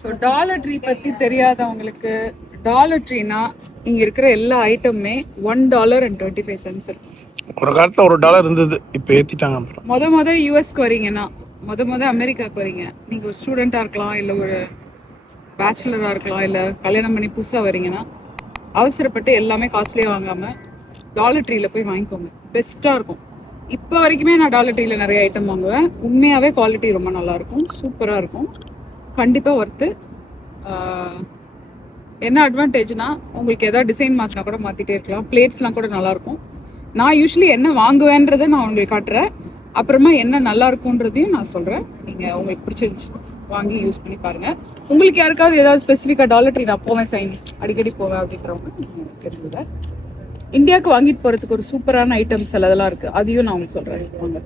So dollar tree பற்றி தெரியாதவங்களுக்கு, dollar ட்ரீனா இங்கே இருக்கிற எல்லா ஐட்டமுமே $1.25 இருக்கும். ஒரு காலத்தில் $1 இருந்தது, இப்போ ஏற்றிட்டாங்க. மொத யூஎஸ்க்கு வரீங்கன்னா, மொத அமெரிக்காவுக்கு வரீங்க, நீங்கள் ஒரு ஸ்டூடெண்ட்டாக இருக்கலாம், இல்லை ஒரு பேச்சுலராக இருக்கலாம், இல்லை கல்யாணம் பண்ணி புதுசாக வரீங்கன்னா அவசரப்பட்டு எல்லாமே காஸ்ட்லியாக வாங்காமல் டாலர் ட்ரீயில் போய் வாங்கிக்கோங்க. பெஸ்ட்டாக இருக்கும். இப்போ வரைக்குமே நான் டாலர் ட்ரீயில் நிறைய ஐட்டம் வாங்குவேன். உண்மையாகவே குவாலிட்டி ரொம்ப நல்லாயிருக்கும், சூப்பராக இருக்கும், கண்டிப்பாக ஒர்த்து. என்ன அட்வான்டேஜ்னா, உங்களுக்கு எதாவது டிசைன் மாற்றினா கூட மாற்றிட்டே இருக்கலாம். பிளேட்ஸ்லாம் கூட நல்லாயிருக்கும். நான் யூஸ்வலி என்ன வாங்குவேன்றதை நான் உங்களுக்கு காட்டுறேன், அப்புறமா என்ன நல்லா இருக்குன்றதையும் நான் சொல்கிறேன். நீங்கள் உங்களுக்கு பிடிச்சிருந்துச்சு வாங்கி யூஸ் பண்ணி பாருங்கள். உங்களுக்கு யாருக்காவது ஏதாவது ஸ்பெசிஃபிக்காக டாலர் ட்ரீ நான் போவேன், சைன் அடிக்கடி போவேன் அப்படிங்கிறவங்க தெரிஞ்சுங்க. இந்தியாவுக்கு வாங்கிட்டு போகிறதுக்கு ஒரு சூப்பரான ஐட்டம்ஸ் அதெல்லாம் இருக்குது, அதையும் நான் உங்களுக்கு சொல்கிறேன். வாங்க.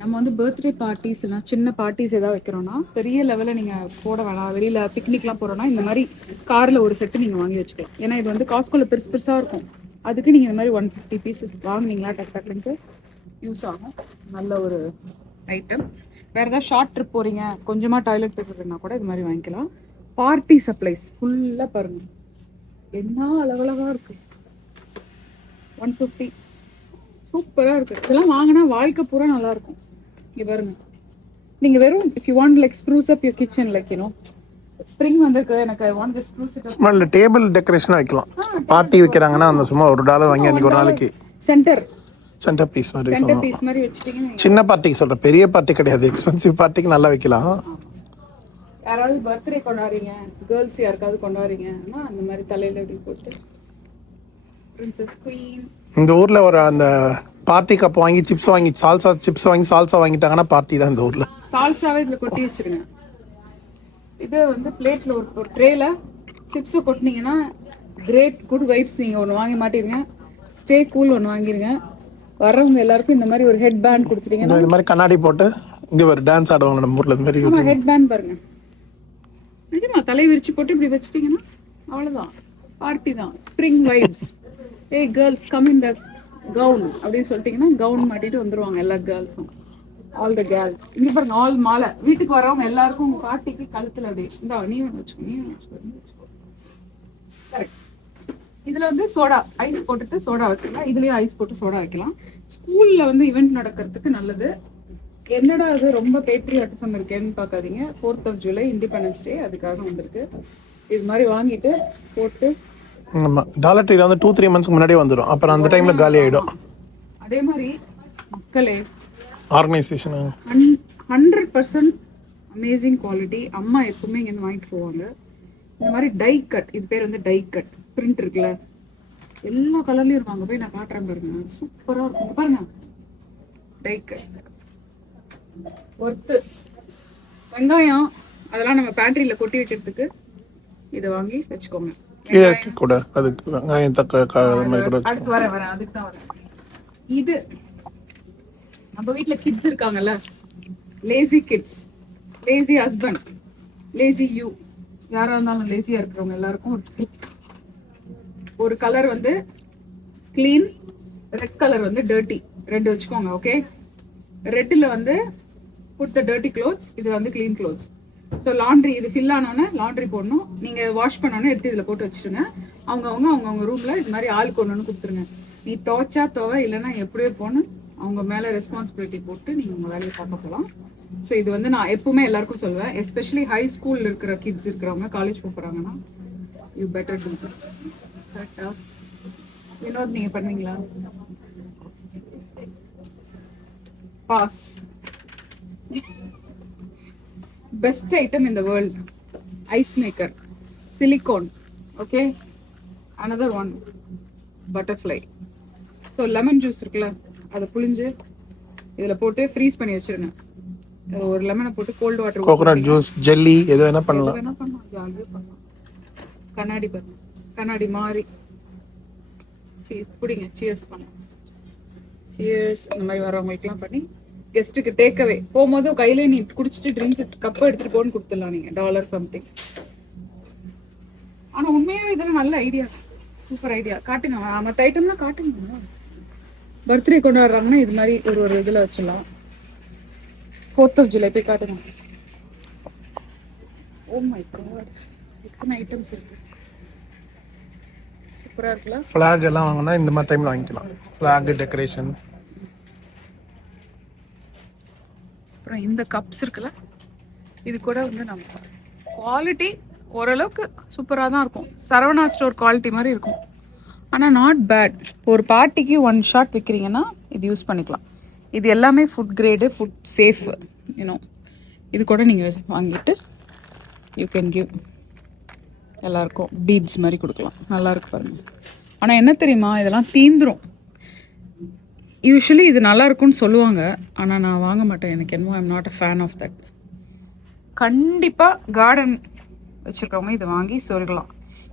நம்ம வந்து பர்த்டே பார்ட்டிஸ் இல்லை சின்ன பார்ட்டிஸ் ஏதாவது வைக்கிறோன்னா பெரிய லெவலில் நீங்கள் போட வேணாம். வெளியில் பிக்னிக்லாம் போகிறோன்னா இந்த மாதிரி காரில் ஒரு செட்டு நீங்கள் வாங்கி வச்சுக்கலாம். ஏன்னா இது வந்து காஸ்கோவில் பெருசாக இருக்கும். அதுக்கு நீங்கள் இந்த மாதிரி 150 பீசஸ் வாங்கினீங்களா டக்குன்ட்டு யூஸ் ஆகும். நல்ல ஒரு ஐட்டம். வேறு ஏதாவது ஷார்ட் ட்ரிப் போகிறீங்க, கொஞ்சமாக டாய்லெட் பேப்பர்னா கூட இது மாதிரி வாங்கிக்கலாம். பார்ட்டி சப்ளைஸ் ஃபுல்லாக பாருங்கள், என்ன அழகழகாக இருக்குது. 150 சூப்பராக இருக்குது. இதெல்லாம் வாங்கினா வாழ்க்கை பூரா நல்லாயிருக்கும். இங்கே பாருங்கள், நீங்கள் வெறும் if you want like spruce up your kitchen, like you know spring வந்திருக்கு, எனக்கு I want this spruce it சும்மா இல்லை டேபிள் டெக்கரேஷன் வைக்கலாம். பார்ட்டி வைக்கிறாங்கன்னா அந்த சும்மா $1 வாங்கி அன்றைக்கி ஒரு நாளைக்கு சென்டர் பீஸ் மாதிரி வச்சுட்டீங்கன்னா, சின்ன பார்ட்டிக்கு சொல்கிறேன், பெரிய பார்ட்டி கிடையாது, எக்ஸ்பென்சிவ் பார்ட்டிக்கு நல்லா வைக்கலாம். யாராவது பர்த்டே கொண்டாடுறீங்க, கேர்ள்ஸ் யாருக்காவது கொண்டாடுறீங்கன்னா அந்த மாதிரி தலையில் இப்படி போட்டு பிரின்சஸ் குயின். இந்த ஊரில் ஒரு அந்த பார்ட்டி கப் வாங்கி சிப்ஸ் வாங்கி சால்சா வாங்கிட்டாங்கன்னா பார்ட்டி தான். இந்த ஊரில் சால்சாவே இதில் கொட்டி வச்சுருங்க. இது வந்து பிளேட்டில் ஒரு ட்ரேல சிப்ஸை கொட்டினீங்கன்னா கிரேட் குட் வைப்ஸ். நீங்கள் ஒன்று வாங்கி மாட்டிருங்க, ஸ்டே கூல் ஒன்று வாங்கிருங்க. வர்றவங்க எல்லாருக்கும் இந்த மாதிரி ஒரு ஹெட் பேண்ட் கொடுத்துட்டீங்கன்னா, இந்த மாதிரி கண்ணாடி போட்டு இங்கே ஒரு டான்ஸ் ஆடுவாங்க நம்ம ஊரில். இந்த மாதிரி ஆமாம், ஹெட் பேண்ட் பாருங்க, நிஜமா தலை விரிச்சு போட்டு இப்படி வச்சுட்டீங்கன்னா அவ்வளோதான், பார்ட்டி தான். Spring vibes. ஏய் girls come in the gown அப்படின்னு சொல்லிட்டீங்கன்னா கவுன் மாட்டிட்டு வந்துடுவாங்க எல்லா கேர்ள்ஸும். ஆல் த கேர்ள்ஸ் இங்கே பாருங்க, ஆல் மாலை. வீட்டுக்கு வரவங்க எல்லாருக்கும் உங்கள் பார்ட்டிக்கு கழுத்தில் அப்படியே இந்த நீ ஒன்று வச்சுக்கோ. கரெக்ட். இதில் வந்து சோடா ஐஸ் போட்டுட்டு சோடா வைக்கலாம். இதுலேயும் ஐஸ் போட்டு சோடா வைக்கலாம். ஸ்கூலில் வந்து ஈவெண்ட் நடக்கிறதுக்கு நல்லது. என்னடா அது ரொம்ப பேட்ரியாட்டிசம் இருக்கேன்னு பார்க்காதீங்க. 4th of July independence day, அதுக்காக வந்திருக்கு. இது மாதிரி வாங்கிட்டு போட்டு. ஆமாம், டாலர் ட்ரீல வந்து 2-3 மந்த்ஸ்க்கு முன்னாடியே வந்துடும். அப்புறம் அந்த டைமில் காலி ஆகிடும். அதே மாதிரி மக்களே, ஆர்கனைசேஷன் 100% அமேசிங் குவாலிட்டி. அம்மா எப்பவுமே இங்கேருந்து வாங்கிட்டு போவாங்க. இந்த மாதிரி டை கட், இது பேர் வந்து டை கட் பிரிண்ட் இருக்குல்ல, எல்லா கலர்லையும் இருப்பாங்க. போய் நான் காட்டுறேன் பாருங்க, சூப்பராக இருக்கும் பாருங்க. Tie cut worth. வெங்காயம் அதெல்லாம் நம்ம பேண்ட்ரியில் கொட்டி வைக்கிறதுக்கு இதை வாங்கி வச்சுக்கோங்க. கூட அதுக்கு வெங்காயம் அதுக்கு வரேன் அதுக்கு தான் வரேன். இது நம்ம வீட்டில் கிட்ஸ் இருக்காங்கல்ல, lazy kids, lazy husband, lazy you, யாராக இருந்தாலும் லேசியாக இருக்கிறவங்க எல்லாருக்கும் ஒரு கலர் வந்து க்ளீன், ரெட் கலர் வந்து டர்ட்டி, ரெட் வச்சுக்கோங்க. ஓகே, ரெட்டில் வந்து புட் த டர்ட்டி க்ளோத்ஸ், இது வந்து க்ளீன் க்ளோத்ஸ். ஸோ லாண்ட்ரி இது ஃபில் ஆனோன்னே லாண்ட்ரி போடணும். நீங்கள் வாஷ் பண்ணோன்னே எடுத்து இதில் போட்டு வச்சுருங்க. அவங்கவுங்க ரூமில் இது மாதிரி ஆளுக்கு ஒன்று கொடுத்துருங்க. நீ துவைச்சா துவை, இல்லைன்னா எப்படியோ போகணும், அவங்க மேலே ரெஸ்பான்சிபிலிட்டி போட்டு நீங்கள் உங்கள் வேலையை பார்க்க போகலாம். ஸோ இது வந்து நான் எப்பவுமே எல்லாருக்கும் சொல்லுவேன், எஸ்பெஷலி ஹை ஸ்கூலில் இருக்கிற கிட்ஸ் இருக்கிறவங்க, காலேஜ் போகிறாங்கன்னா யூ பெட்டர் டூ தட். கரெக்டா? இன்னொரு நீங்கள் பண்ணுவீங்களா? Boss best item in the world, ice maker, silicone. Okay, another one butterfly. So lemon juice இருக்குல்ல, அதை புளிஞ்சு இதில் போட்டு ஃப்ரீஸ் பண்ணி வச்சிருங்க. ஒரு லெமனை போட்டு cold water, coconut juice, jelly, எது வேணா பண்ணலாம். ஜாலியாக பண்ணலாம். கண்ணாடி பாருங்க, கண்ணாடி மாதிரி பிடிங்க, சியர்ஸ் பண்ணலாம். சியர்ஸ் இந்த மாதிரி வரவங்களுக்குலாம் பண்ணி கெஸ்ட்டுக்கு டேக்அவே போகும்போது கையில நீ குடிச்சிட்டு ட்ரிங்க் கப்பை எடுத்துட்டு போன்னு கொடுத்துடலாம். நீங்கள் $1 சம்திங். ஆனால் உண்மையாகவே இதெல்லாம் நல்ல ஐடியா, சூப்பர் ஐடியா. காட்டுங்க, மற்ற ஐட்டம்லாம் காட்டுங்க. பர்த்டே கொண்டாடுறாங்கன்னா இது மாதிரி ஒரு இதில் வச்சிடலாம். 4th of July போய் காட்டுங்க. ஓ மை காட், எத்தனை ஐட்டம்ஸ் இருக்கு. சூப்பரா இருக்குல்ல. ஃபிளாக் எல்லாம் வாங்கினா இந்த மாதிரி டைம்ல வாங்கிக்கலாம். Flag decoration. அப்புறம் இந்த கப்ஸ் இருக்குல்ல, இது கூட வந்து நம்ம குவாலிட்டி ஓரளவுக்கு சூப்பராக தான் இருக்கும். சரவணா ஸ்டோர் குவாலிட்டி மாதிரி இருக்கும். ஆனால் நாட் பேட். ஒரு பார்ட்டிக்கு 1 ஷாட் விற்கிறீங்கன்னா இது யூஸ் பண்ணிக்கலாம். இது எல்லாமே food grade, food safe. You know இது கூட நீங்கள் வாங்கிட்டு யூ கேன் கிவ் எல்லாருக்கும் பீட்ஸ் மாதிரி கொடுக்கலாம். நல்லாயிருக்கு பாருங்கள். ஆனால் என்ன தெரியுமா, இதெல்லாம் தீந்துரும். யூஸ்வலி இது நல்லா இருக்கும்னு சொல்லுவாங்க, ஆனால் நான் வாங்க மாட்டேன். எனக்கு என்னமோ I'm not a fan of that. கண்டிப்பாக கார்டன் வச்சுருக்கவங்க இதை வாங்கி சொருகலாம்.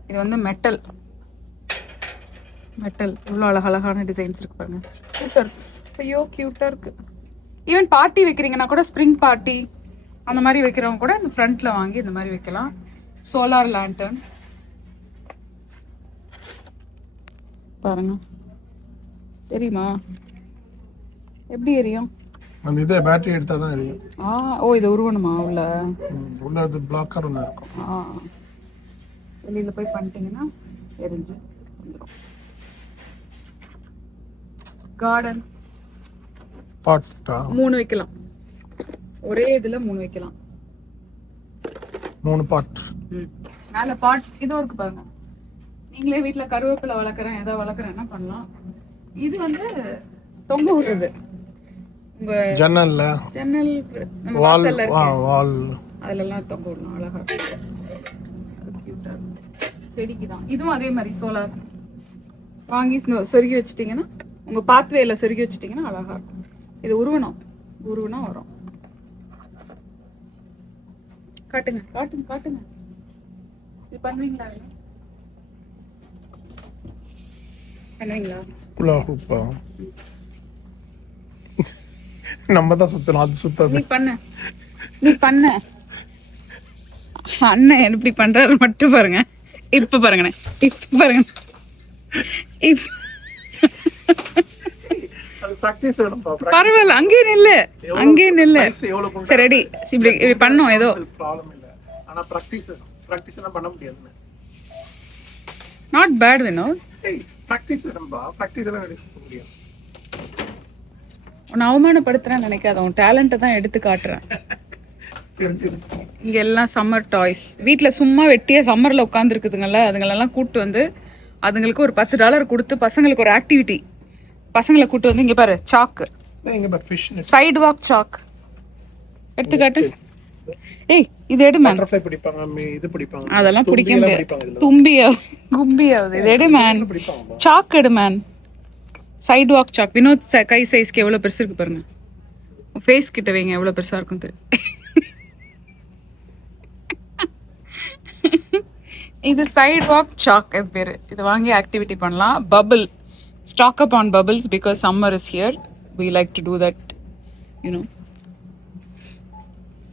இது வந்து மெட்டல் இவ்வளோ அழகழகான டிசைன்ஸ் இருக்கு பாருங்க. சூப்பர். ஐயோ க்யூட்டாக இருக்குது. ஈவன் பார்ட்டி வைக்கிறீங்கன்னா கூட, ஸ்ப்ரிங் பார்ட்டி அந்த மாதிரி வைக்கிறவங்க கூட இந்த ஃப்ரண்ட்டில் வாங்கி இந்த மாதிரி வைக்கலாம். சோலார் லேண்டர்ன் பாருங்க, தெரியுமா எப்படி எரியும்? அந்த இதை பேட்டரி எடுத்தா தான் எரியும். ஓ இது உருவணுமா உள்ள அது பிளாக்கர் ஒன்று இருக்கும். வெளியில் போய் பண்ணிட்டீங்கன்னா எரிஞ்சு வந்துடும். கார்டன் பாட்டா 3 வைக்கலாம். ஒரே இதில் 3 வைக்கலாம். 3 பாட். மேலே பாட் இதுவும் இருக்கு பாருங்க. நீங்களே வீட்டில் கருவேப்பிலை வளர்க்குறேன், எதை வளர்க்குறேன் என்ன பண்ணலாம். இது வந்து தொங்க விடுறது. உங்க ஜன்னல் நம்ம வாசல்ல வால் அதெல்லாம் தொங்க விடலாம். அழகா கியூட்டா செடிக்கு தான். இதுவும் அதே மாதிரி சோலார் வாங்கி சொருகி வச்சுட்டீங்கன்னா, உங்க பாத்வேல சொருகி வச்சுட்டீங்கன்னா அழகா இருக்கும். இது உருவனா வரும். காட்டுங்க காட்டுங்க காட்டுங்க. இது பண்ணுவீங்களா? நம்ம தான் சுத்தணும், அது சுத்தாது. நீ பண்ண அண்ணன் எப்படி பண்றாரு மட்டும் பாருங்க. இப்ப பாருங்க பரவாயில்ல, அங்கே நில்லு. சரி ரெடி. இப்படி பண்ணோம் ஏதோ. நாட் பேட் வேணும். உன்னை அவமானப்படுத்துறேன்னு நினைக்காத, உன் டேலண்ட்டை தான் எடுத்து காட்டுறேன். இங்க எல்லாம் சம்மர் டாய்ஸ். வீட்டில் சும்மா வெட்டியா சம்மர்ல உட்காந்துருக்குதுங்கல்ல, அதுங்களெல்லாம் கூப்பிட்டு வந்து அதுங்களுக்கு ஒரு $10 கொடுத்து பசங்களுக்கு ஒரு ஆக்டிவிட்டி. பசங்களை கூப்பிட்டு வந்து இங்க பாரு, சாக்கு, சைடு வாக் சாக் எடுத்துக்காட்டு. ஏய் இது எடு மேன். அதெல்லாம் பிடிக்க முடியாது. கும்பியாவது இது எடு மேன். சாக் எடு man. Side walk chalk. Vinod கை சைஸ்க்கு எவ்வளோ பெருசு இருக்கு பாருங்க. ஃபேஸ் கிட்ட வைங்க, எவ்வளோ பெருசா இருக்கும் தெரியும். இது சைடு வாக் சாக் இது பேரு. இது வாங்கி ஆக்டிவிட்டி பண்ணலாம். Bubble, stack up on bubbles because summer is here. We like to do that, you know.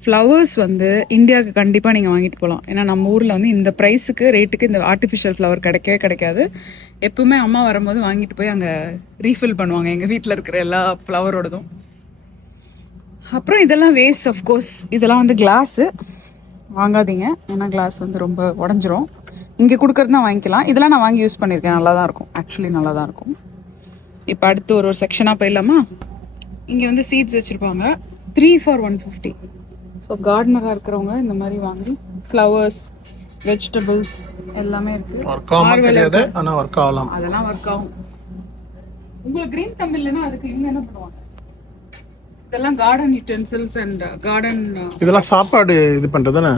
Flowers வந்து இந்தியாவுக்கு கண்டிப்பாக நீங்கள் வாங்கிட்டு போகலாம். ஏன்னா நம்ம ஊரில் வந்து இந்த ப்ரைஸுக்கு ரேட்டுக்கு இந்த ஆர்டிஃபிஷியல் ஃப்ளவர் கிடைக்காது. எப்பவுமே அம்மா வரும்போது வாங்கிட்டு போய் அங்கே ரீஃபில் பண்ணுவாங்க, எங்கள் வீட்டில் இருக்கிற எல்லா ஃப்ளவரோடதும். அப்புறம் இதெல்லாம் வேஸ்ட் ஆஃப்கோர்ஸ். இதெல்லாம் வந்து கிளாஸு வாங்காதீங்க, ஏன்னா கிளாஸ் வந்து ரொம்ப உடஞ்சிரும். இங்கே கொடுக்குறது தான் வாங்கிக்கலாம். இதெல்லாம் நான் வாங்கி யூஸ் பண்ணியிருக்கேன், நல்லா தான் இருக்கும். ஆக்சுவலி நல்லா தான் இருக்கும். இப்போ அடுத்து ஒரு செக்ஷனாக போயிடலாமா? இங்கே வந்து சீட்ஸ் வச்சுருப்பாங்க. 3 for 150. ஸோ கார்டனராக இருக்கிறவங்க இந்த மாதிரி வாங்கி ஃப்ளவர்ஸ், வெஜிடபிள்ஸ் எல்லாமே இருக்குது. அதெல்லாம் ஒர்க் ஆகும். உங்களுக்கு க்ரீன் தம்பி இல்லைன்னா அதுக்கு இவங்க என்ன பண்ணுவாங்க? இதெல்லாம் கார்டன் யூட்டென்சில்ஸ் அண்ட் கார்டன். இதெல்லாம் சாப்பாடு இது பண்றதுதானே?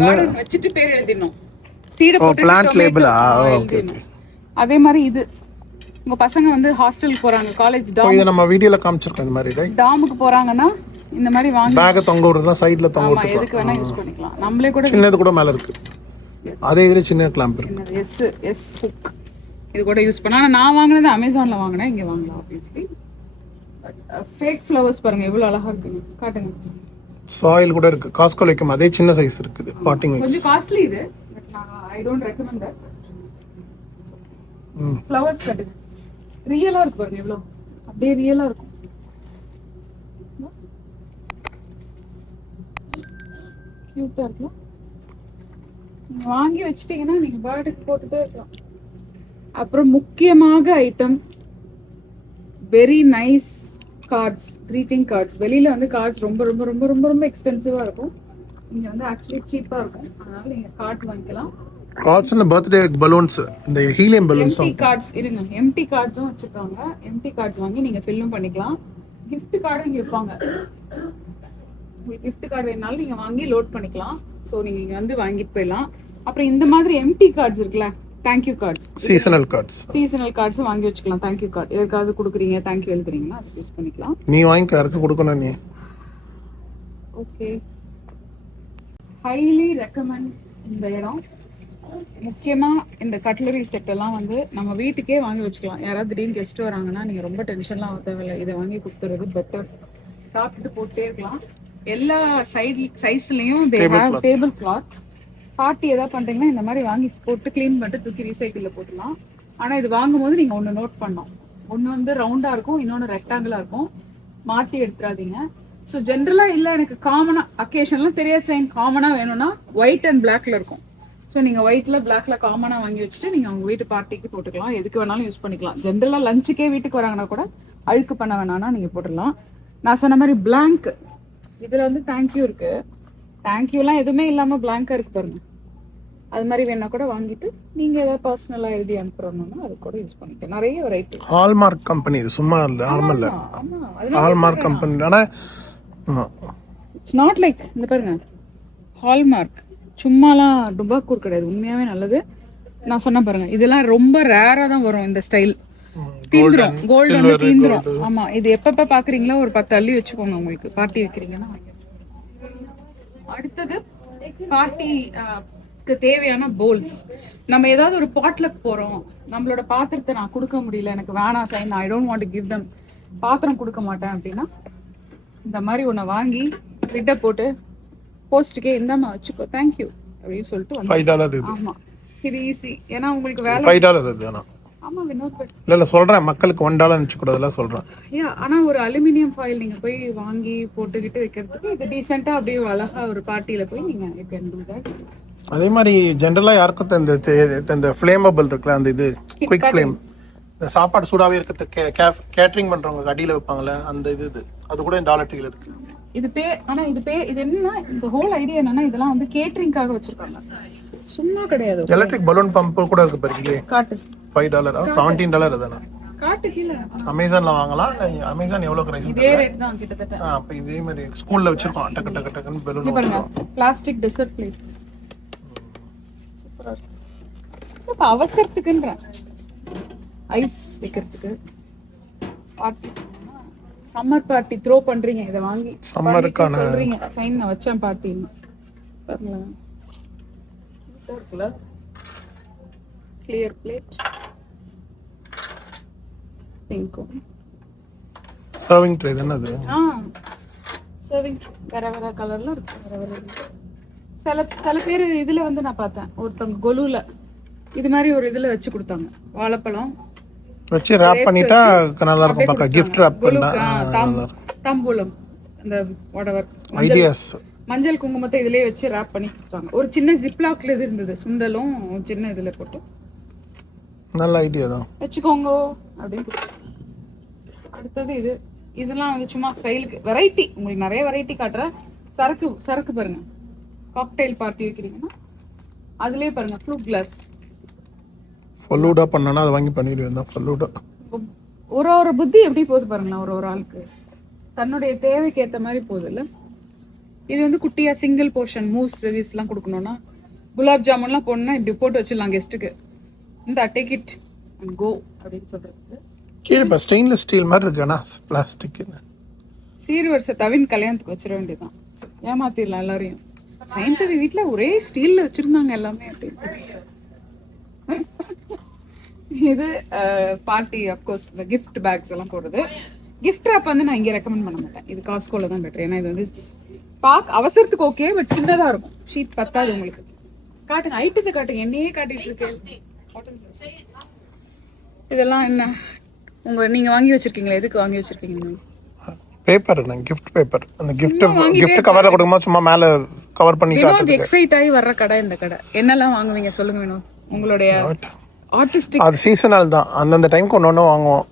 கார்டன் வச்சிட்டு பேர் எழுதிடணும். சீட போட்டு பிளான்ட் லேபிளா? ஓகே. அதே மாதிரி இது உங்க பசங்க வந்து ஹாஸ்டலுக்கு போறாங்க, காலேஜ் டாம். இத நம்ம வீடியோல காமிச்சிருக்கோம். இந்த மாதிரி ரைட், டாமுக்கு போறாங்கன்னா இந்த மாதிரி வாங்கி பேக் தொங்க விடுறதா, சைடுல தொங்க விட்டுக்கலாம். எதுக்கு வேணா யூஸ் பண்ணிக்கலாம். நம்மளே கூட சின்னது கூட மேல இருக்கு. அதே இதுல சின்ன கிளாம்ப் இருக்கு. S hook. இது கூட யூஸ் பண்ணா. நான் வாங்குனது அமேசான்ல வாங்குனேன். இங்க வாங்கலாம் ஆப்வியஸ்லி. ஃபேக் ஃப்ளவர்ஸ் பாருங்க எவ்வளவு அழகா இருக்கு. காட்டுங்க. சாயில் கூட இருக்கு. காஸ்கோல வைக்கும் அதே சின்ன சைஸ் இருக்குது. பாட்டிங் வைஸ் கொஞ்சம் காஸ்ட்லி இது, but I don't recommend that. Flowers காட்டுங்க. ரியலா இருக்கு பாருங்க எவ்வளவு. அப்படியே ரியலா இருக்கும். கியூட்டா இருக்கும். நீங்க வாங்கி வச்சிட்டீங்கன்னா நீங்க பர்த்டேக்கு போட்டுட்டே இருக்கலாம். அப்புறம் முக்கியமாக item very nice cards, greeting cards. வெளியில வந்து கார்ட்ஸ் ரொம்ப ரொம்ப ரொம்ப ரொம்ப ரொம்ப எக்ஸ்பென்சிவா இருக்கும். இங்க வந்து ஆக்சுவலி சீப்பா இருக்கும். அதனால நீங்க கார்ட்ஸ் வாங்கிக்கலாம். கார்ட்ஸ் இந்த பர்த்டே பலூன்ஸ், இந்த ஹீலியம் பலூன்ஸ். எம்டி கார்ட்ஸ் இருங்க, எம்டி கார்ட்ஸும் வச்சிருக்காங்க. எம்டி கார்ட்ஸ் வாங்கி நீங்க ஃபில்லும் பண்ணிக்கலாம். gift கார்டும் இங்க வைப்பாங்க. உங்களுக்கு gift கார்டு வேணாலும் நீங்க வாங்கி லோட் பண்ணிக்கலாம். ஸோ நீங்க இங்க வந்து வாங்கிட்டு போயிடலாம். அப்புறம் இந்த மாதிரி எம்டி கார்ட்ஸ் இருக்குல்ல, thank you cards, seasonal cards. Seasonal cards வாங்கி வச்சுக்கலாம். தேங்க்யூ கார்டு எதுக்காவது கொடுக்குறீங்க, தேங்க்யூ எழுதுறீங்கன்னா அதை யூஸ் பண்ணிக்கலாம். நீ வாங்கி யாருக்கு கொடுக்கணும் நீ. ஓகே, ஹைலி ரெக்கமெண்ட் இந்த இடம். முக்கியமா இந்த கட்லரி செட் எல்லாம் வந்து நம்ம வீட்டுக்கே வாங்கி வச்சுக்கலாம். யாராவது திடீர்னு கெஸ்ட் வராங்கன்னா நீங்க ரொம்ப டென்ஷன்லாம் ஆக தேவையில்லை. இதை வாங்கி கொடுத்துறது பெட்டர். சாப்பிட்டுட்டு போட்டே இருக்கலாம். எல்லா சைஸ்லயும் டேபிள் கிளாத். பார்ட்டி ஏதாவது பண்றீங்கன்னா இந்த மாதிரி வாங்கி போட்டு க்ளீன் பண்ணிட்டு தூக்கி ரீசைக்கிள்ல போட்டுலாம். ஆனா இது வாங்கும் போது நீங்க ஒண்ணு நோட் பண்ணணும். ஒண்ணு வந்து ரவுண்டா இருக்கும், இன்னொன்னு ரெக்டாங்கிளா இருக்கும். மாட்டி எடுத்துறாதீங்க. ஸோ ஜென்ரலா இல்ல எனக்கு காமனா அக்கேஷன்லாம் தெரியாத சைன் காமனா வேணும்னா ஒயிட் அண்ட் பிளாக்ல இருக்கும். ஸோ நீங்க ஒயிட்ல பிளாக்ல காமனா வாங்கி வச்சுட்டு நீங்க உங்க வீட்டு பார்ட்டிக்கு போட்டுக்கலாம். எதுக்கு வேணாலும் யூஸ் பண்ணிக்கலாம். ஜென்ரலா லஞ்சுக்கே வீட்டுக்கு வராங்கன்னா கூட அழுக்கு பண்ண வேணாம்னா நீங்க போட்டுடலாம். நான் சொன்ன மாதிரி பிளாங்க் இதுல வந்து தேங்க்யூ இருக்கு. தேங்க்யூலாம் எதுவுமே இல்லாம பிளாங்கா இருக்கு பாருங்க. அது மாதிரி வேணா கூட வாங்கிட்டு நீங்க ஏதாவது பர்சனலா எழுதி அனுப்புறோம்னா அது கூட யூஸ் பண்ணிக்கலாம். நிறைய வெரைட்டி. ஹால்மார்க் கம்பெனி இது, சும்மா இல்ல, நார்மல் இல்ல. Hallmark company. ஆனா இட்ஸ் நாட் லைக் இந்த பாருங்க, ஹால்மார்க் சும்மாலாம் டுபாக்கூர் கிடையாது, உண்மையாவே நல்லது. நான் சொன்ன பாருங்க, இதெல்லாம் ரொம்ப ரேரா தான் வரும் இந்த ஸ்டைல். தீந்துரும், கோல்டு வந்து தீந்துரும். ஆமா, இது எப்பப்ப பாக்குறீங்களோ ஒரு 10 அள்ளி வச்சுக்கோங்க. உங்களுக்கு பார்ட்டி வைக்கிறீங்கன்னா. அடுத்தது பார்ட்டிக்கு தேவையான போல்ஸ். நம்ம ஏதாவது ஒரு பாட்லக் போறோம், நம்மளோட பாத்திரத்தை நான் கொடுக்க முடியல, எனக்கு வேணாம் sign, I don't want to give them, பாத்திரம் கொடுக்க மாட்டேன் அப்படின்னா இந்த மாதிரி ஒன்றை வாங்கி லிட்டை போட்டு போஸ்ட்டுக்கே இந்தாமா வச்சுக்கோ தேங்க்யூ அப்படின்னு சொல்லிட்டு $5 இது. ஆமா, இது ஈஸி. ஏன்னா உங்களுக்கு வேலை $5 இது. ஆனா ஆமா வினோத் பட் இல்ல சொல்றேன், மக்களுக்கு $1 நினைச்சு கூடாதுல சொல்றேன். ஆனா ஒரு அலுமினியம் ஃபாயில் நீங்க போய் வாங்கி போட்டுக்கிட்டு வைக்கிறதுக்கு இது டீசெண்டா அப்படியே அழகா ஒரு பார்ட்டியில போய் நீங்க யூ கேன் டு தட். அதே மாதிரி ஜென்ரலா யாருக்கும் இந்த ஃப்ளேமபிள் இருக்குல்ல, அந்த இது குயிக் ஃப்ளேம், சாப்பாடு சூடாவே இருக்கிறதுக்கு கேட்டரிங் பண்றவங்க அடியில வைப்பாங்கல்ல, அந்த இது அது கூட $1 இருக்கு. இது இது என்னன்னா, இந்த ஹோல் ஐடியா என்னன்னா இதெல்லாம் வந்து கேட்டரிங்காக வச்சிருக்காங்க, சும்மா கிடையாது. எலக்ட்ரிக் பலூன் பம்ப் கூட இருக்கு பாருங்க. காட்டு $5 $17 தானே. காட்டு கீழ அமேசான்ல வாங்கலாம். அமேசான் எவ்வளவு பிரைஸ்? இதே ரேட் தான் கிட்டத்தட்ட. அப்ப இதே மாதிரி ஸ்கூல்ல வச்சிருக்கோம், டக்கு டக்கு டக்குன்னு பலூன். பாருங்க, பிளாஸ்டிக் டெசர்ட் பிளேட்ஸ் சூப்பரா இருக்கு. இப்ப அவசரத்துக்குன்றேன், ஐஸ் வைக்கிறதுக்கு, பார்ட்டி சம்மர் பார்ட்டி த்ரோ பண்றீங்க, இத வாங்கி சம்மருக்கான சொல்றீங்க சைன் நான் வச்சேன் பார்ட்டின்னு பாருங்க. இருக்குல்ல clear plate, pink serving tray தானே அது. சர்விங் வேற வேற கலர்ல இருக்கு, வேற வேற இருக்கு. சில பேர் இதுல வந்து நான் பார்த்தேன், ஒருத்தவங்க கொலுல இது மாதிரி ஒரு இதுல வச்சு கொடுத்தாங்க, வாழைப்பழம் வச்சு ராப் பண்ணிட்டா நல்லா இருக்கும். பக்கா gift wrap பண்ணா தாம்பூலம், அந்த வாட்டவர் ஐடியாஸ், மஞ்சள் குங்குமத்தை இதுலயே வச்சு ராப் பண்ணி கொடுத்தாங்க. ஒரு சின்ன ஜிப்லாக்ல இது இருந்தது, சுண்டலும் சின்ன இதுல போட்டு. நல்ல ஐடியா தான், வச்சுக்கோங்க அப்படின்னு. அடுத்தது இதெல்லாம் வந்து சும்மா ஸ்டைலுக்கு வெரைட்டி, உங்களுக்கு நிறைய வெரைட்டி காட்டுறேன். சரக்கு பாருங்க, காக்டெயில் பார்ட்டி வைக்கிறீங்கன்னா அதுலயே பாருங்க ஃப்ளூட் கிளாஸ். ஃபலூடா பண்ணனா அதை வாங்கி பண்ணிடுவேன் தான். ஃபலூடா ஒரு புத்தி எப்படி போகுது பாருங்களேன், ஒரு ஆளுக்கு தன்னுடைய தேவைக்கு ஏற்ற மாதிரி போகுது இல்லை. இது வந்து குட்டியா சிங்கிள் போர்ஷன் மூஸ் சர்வீஸ்லாம் கொடுக்கணும்னா, குலாப் ஜாமுன்லாம் போடணும்னா இப்படி போட்டு வச்சிடலாம் கெஸ்ட்டுக்கு. இந்த டேக் இட் அண்ட் கோ அப்படின்னு சொல்றது. கீழே இப்போ ஸ்டெயின்லெஸ் ஸ்டீல் மாதிரி இருக்குண்ணா, பிளாஸ்டிக். சீர்வரிசை தவின் கல்யாணத்துக்கு வச்சிட வேண்டியதான், ஏமாத்திடலாம் எல்லாரையும். சைந்தவி வீட்டுல ஒரே ஸ்டீல்ல வச்சிருந்தாங்க எல்லாமே அப்படின்னு. இது பார்ட்டி அப்கோர்ஸ் இந்த கிஃப்ட் பேக்ஸ் எல்லாம் போடுறது. கிஃப்ட் ராப் வந்து நான் இங்கே ரெக்கமெண்ட் பண்ண மாட்டேன், இது காஸ்கோல தான் பெட்டர். ஏன்னா இது வந்து அவசரத்துக்கு ஓகே, பட் சின்னதாக இருக்கும், ஷீட் பத்தாது உங்களுக்கு. காட்டுங்க, ஐட்டத்தை காட்டுங்க, என்னையே காட்டிட்டு இருக்கேன். இதெல்லாம் என்ன நீங்க வாங்கி வச்சிருக்கீங்களா? எதுக்கு வாங்கி வச்சிருக்கீங்க? Paper, gift paper. அந்த கிஃப்ட் கவர்ல கொடுக்கும்போது சும்மா மேலே கவர் பண்ணி வினோத் காட்டுறதுக்கு. எக்ஸைட் ஆகி வர்ற கடை இந்த கடை. என்னெல்லாம் வாங்குவீங்க சொல்லுங்க வினோத், உங்களுடைய ஆர்டிஸ்டிக். அது சீசனல் தான், அந்தந்த டைம்க்கு ஒன்று ஒன்று வாங்குவோம்.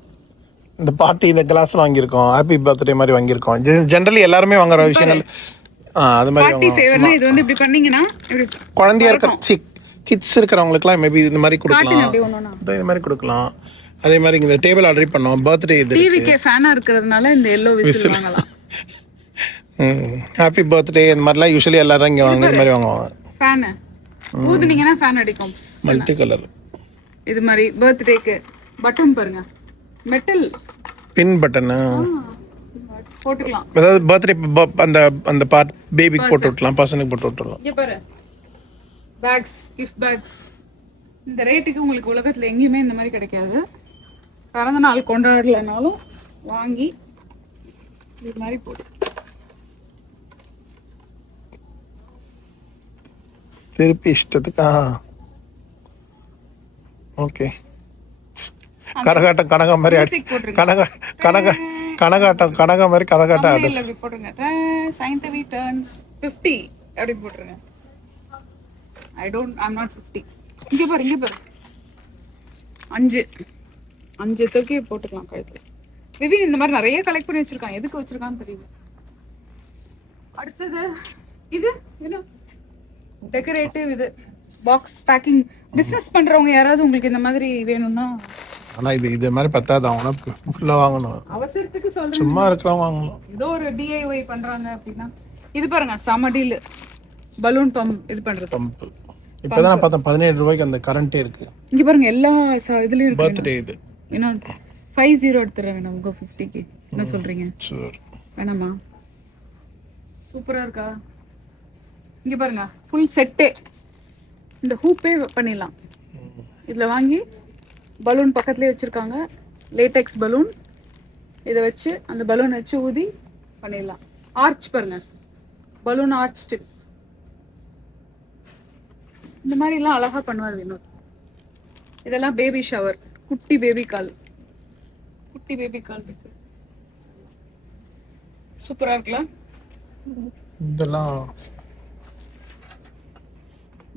இந்த பார்ட்டி இந்த கிளாஸ் வாங்கியிருக்கோம், ஹாப்பி பர்த்டே மாதிரி வாங்கியிருக்கோம். ஜென்ரலி எல்லாருமே வாங்குற விஷயங்கள் அது மாதிரி பார்ட்டி ஃபேவர்னா இது வந்து இப்படி பண்ணீங்கன்னா இப்படி குழந்தையா இருக்க கிட்ஸ் இருக்கிறவங்களுக்குலாம் மேபி இந்த மாதிரி கொடுக்கலாம், அப்படி ஒண்ணுனா இந்த மாதிரி கொடுக்கலாம். அதே மாதிரி இந்த டேபிள் ஆர்டர் பண்ணோம், பர்த்டே இது டிவிக்கே ஃபேனா இருக்கிறதுனால இந்த எல்லோ விசில் வாங்கலாம். ஹாப்பி பர்த்டே இந்த மாதிரிலாம் யூஸ்வலி எல்லாரும் இங்கே வாங்க இந்த மாதிரி வாங்குவாங்க. ஃபேன் ஊதுனீங்கன்னா ஃபேன் அடிக்கும். மல்டி கலர் இது மாதிரி பர்த்டேக்கு பட்டன் பாருங்க, மெட்டல் பின் பட்டனு போட்டுக்கலாம். அதாவது பர்த்டே அந்த அந்த பார்ட் பேபிக்கு போட்டு விட்டலாம், பர்சனுக்கு போட்டு விட்டுலாம். இங்க பாரு பேக்ஸ், கிஃப்ட் பேக்ஸ். இந்த ரேட்டுக்கு உங்களுக்கு உலகத்துல எங்கேயுமே இந்த மாதிரி கிடைக்காது. பிறந்த நாள் கொண்டாடலைனாலும் வாங்கி இது மாதிரி போட்டு திருப்பி இஷ்டத்துக்கு. ஓகே, கரகாட்டம் கனகா மாதிரி மியூசிக் போட்டுருங்க. கனகா மாதிரி கரகாட்டம் ஆடு. இல்ல இப்படி போட்டுருங்க. சைந்தவி டர்ன்ஸ் 50 அப்படி போட்டுருங்க. I'm not 50. இங்க பாரு 5 தூக்கி போட்டுக்கலாம் கழுத்துல. விவின் இந்த மாதிரி நிறைய கலெக்ட் பண்ணி வச்சிருக்கான், எதுக்கு வச்சிருக்கான்னு தெரியல. அடுத்தது இது என்ன டெக்கரேட்டிவ், இது பாக்ஸ் பேக்கிங். பிசினஸ் பண்றவங்க யாராவது உங்களுக்கு இந்த மாதிரி வேணும்னா, ஆனா இது மாதிரி பத்தாது, அவங்க ஃபுல்லா வாங்கணும். அவசரத்துக்கு சொல்றேன், சும்மா இருக்கிறவங்க வாங்கணும். ஏதோ ஒரு DIY பண்றாங்க அப்படின்னா. இது பாருங்க சமடியில் பலூன் பம்ப் இது பண்றது. பம்ப் இப்பதான் நான் பார்த்தேன் 17 ரூபாய்க்கு அந்த கரண்டே இருக்கு. இங்க பாருங்க எல்லா இதுலயும் இருக்கு. பர்த்டே இது என்ன 50 எடுத்துறேன் வேணாம் உங்க 50க்கு. என்ன சொல்றீங்க? சரி வேணாமா? சூப்பரா இருக்கா? இங்க பாருங்க ஃபுல் செட்டே, இந்த ஹூப்பே பண்ணிடலாம். இதுல வாங்கி பலூன் பக்கத்துலேயே வச்சுருக்காங்க, லேட்டெக்ஸ் பலூன். இதை வச்சு அந்த பலூன் வச்சு ஊதி பண்ணிடலாம். ஆர்ச் பாருங்க, பலூன் ஆர்ச் டிப். இந்த மாதிரிலாம் அழகாக பண்ணுவார் வினோத். இதெல்லாம் பேபி ஷவர், குட்டி பேபி கால் இருக்கு. சூப்பராக இருக்கலாம். இதெல்லாம்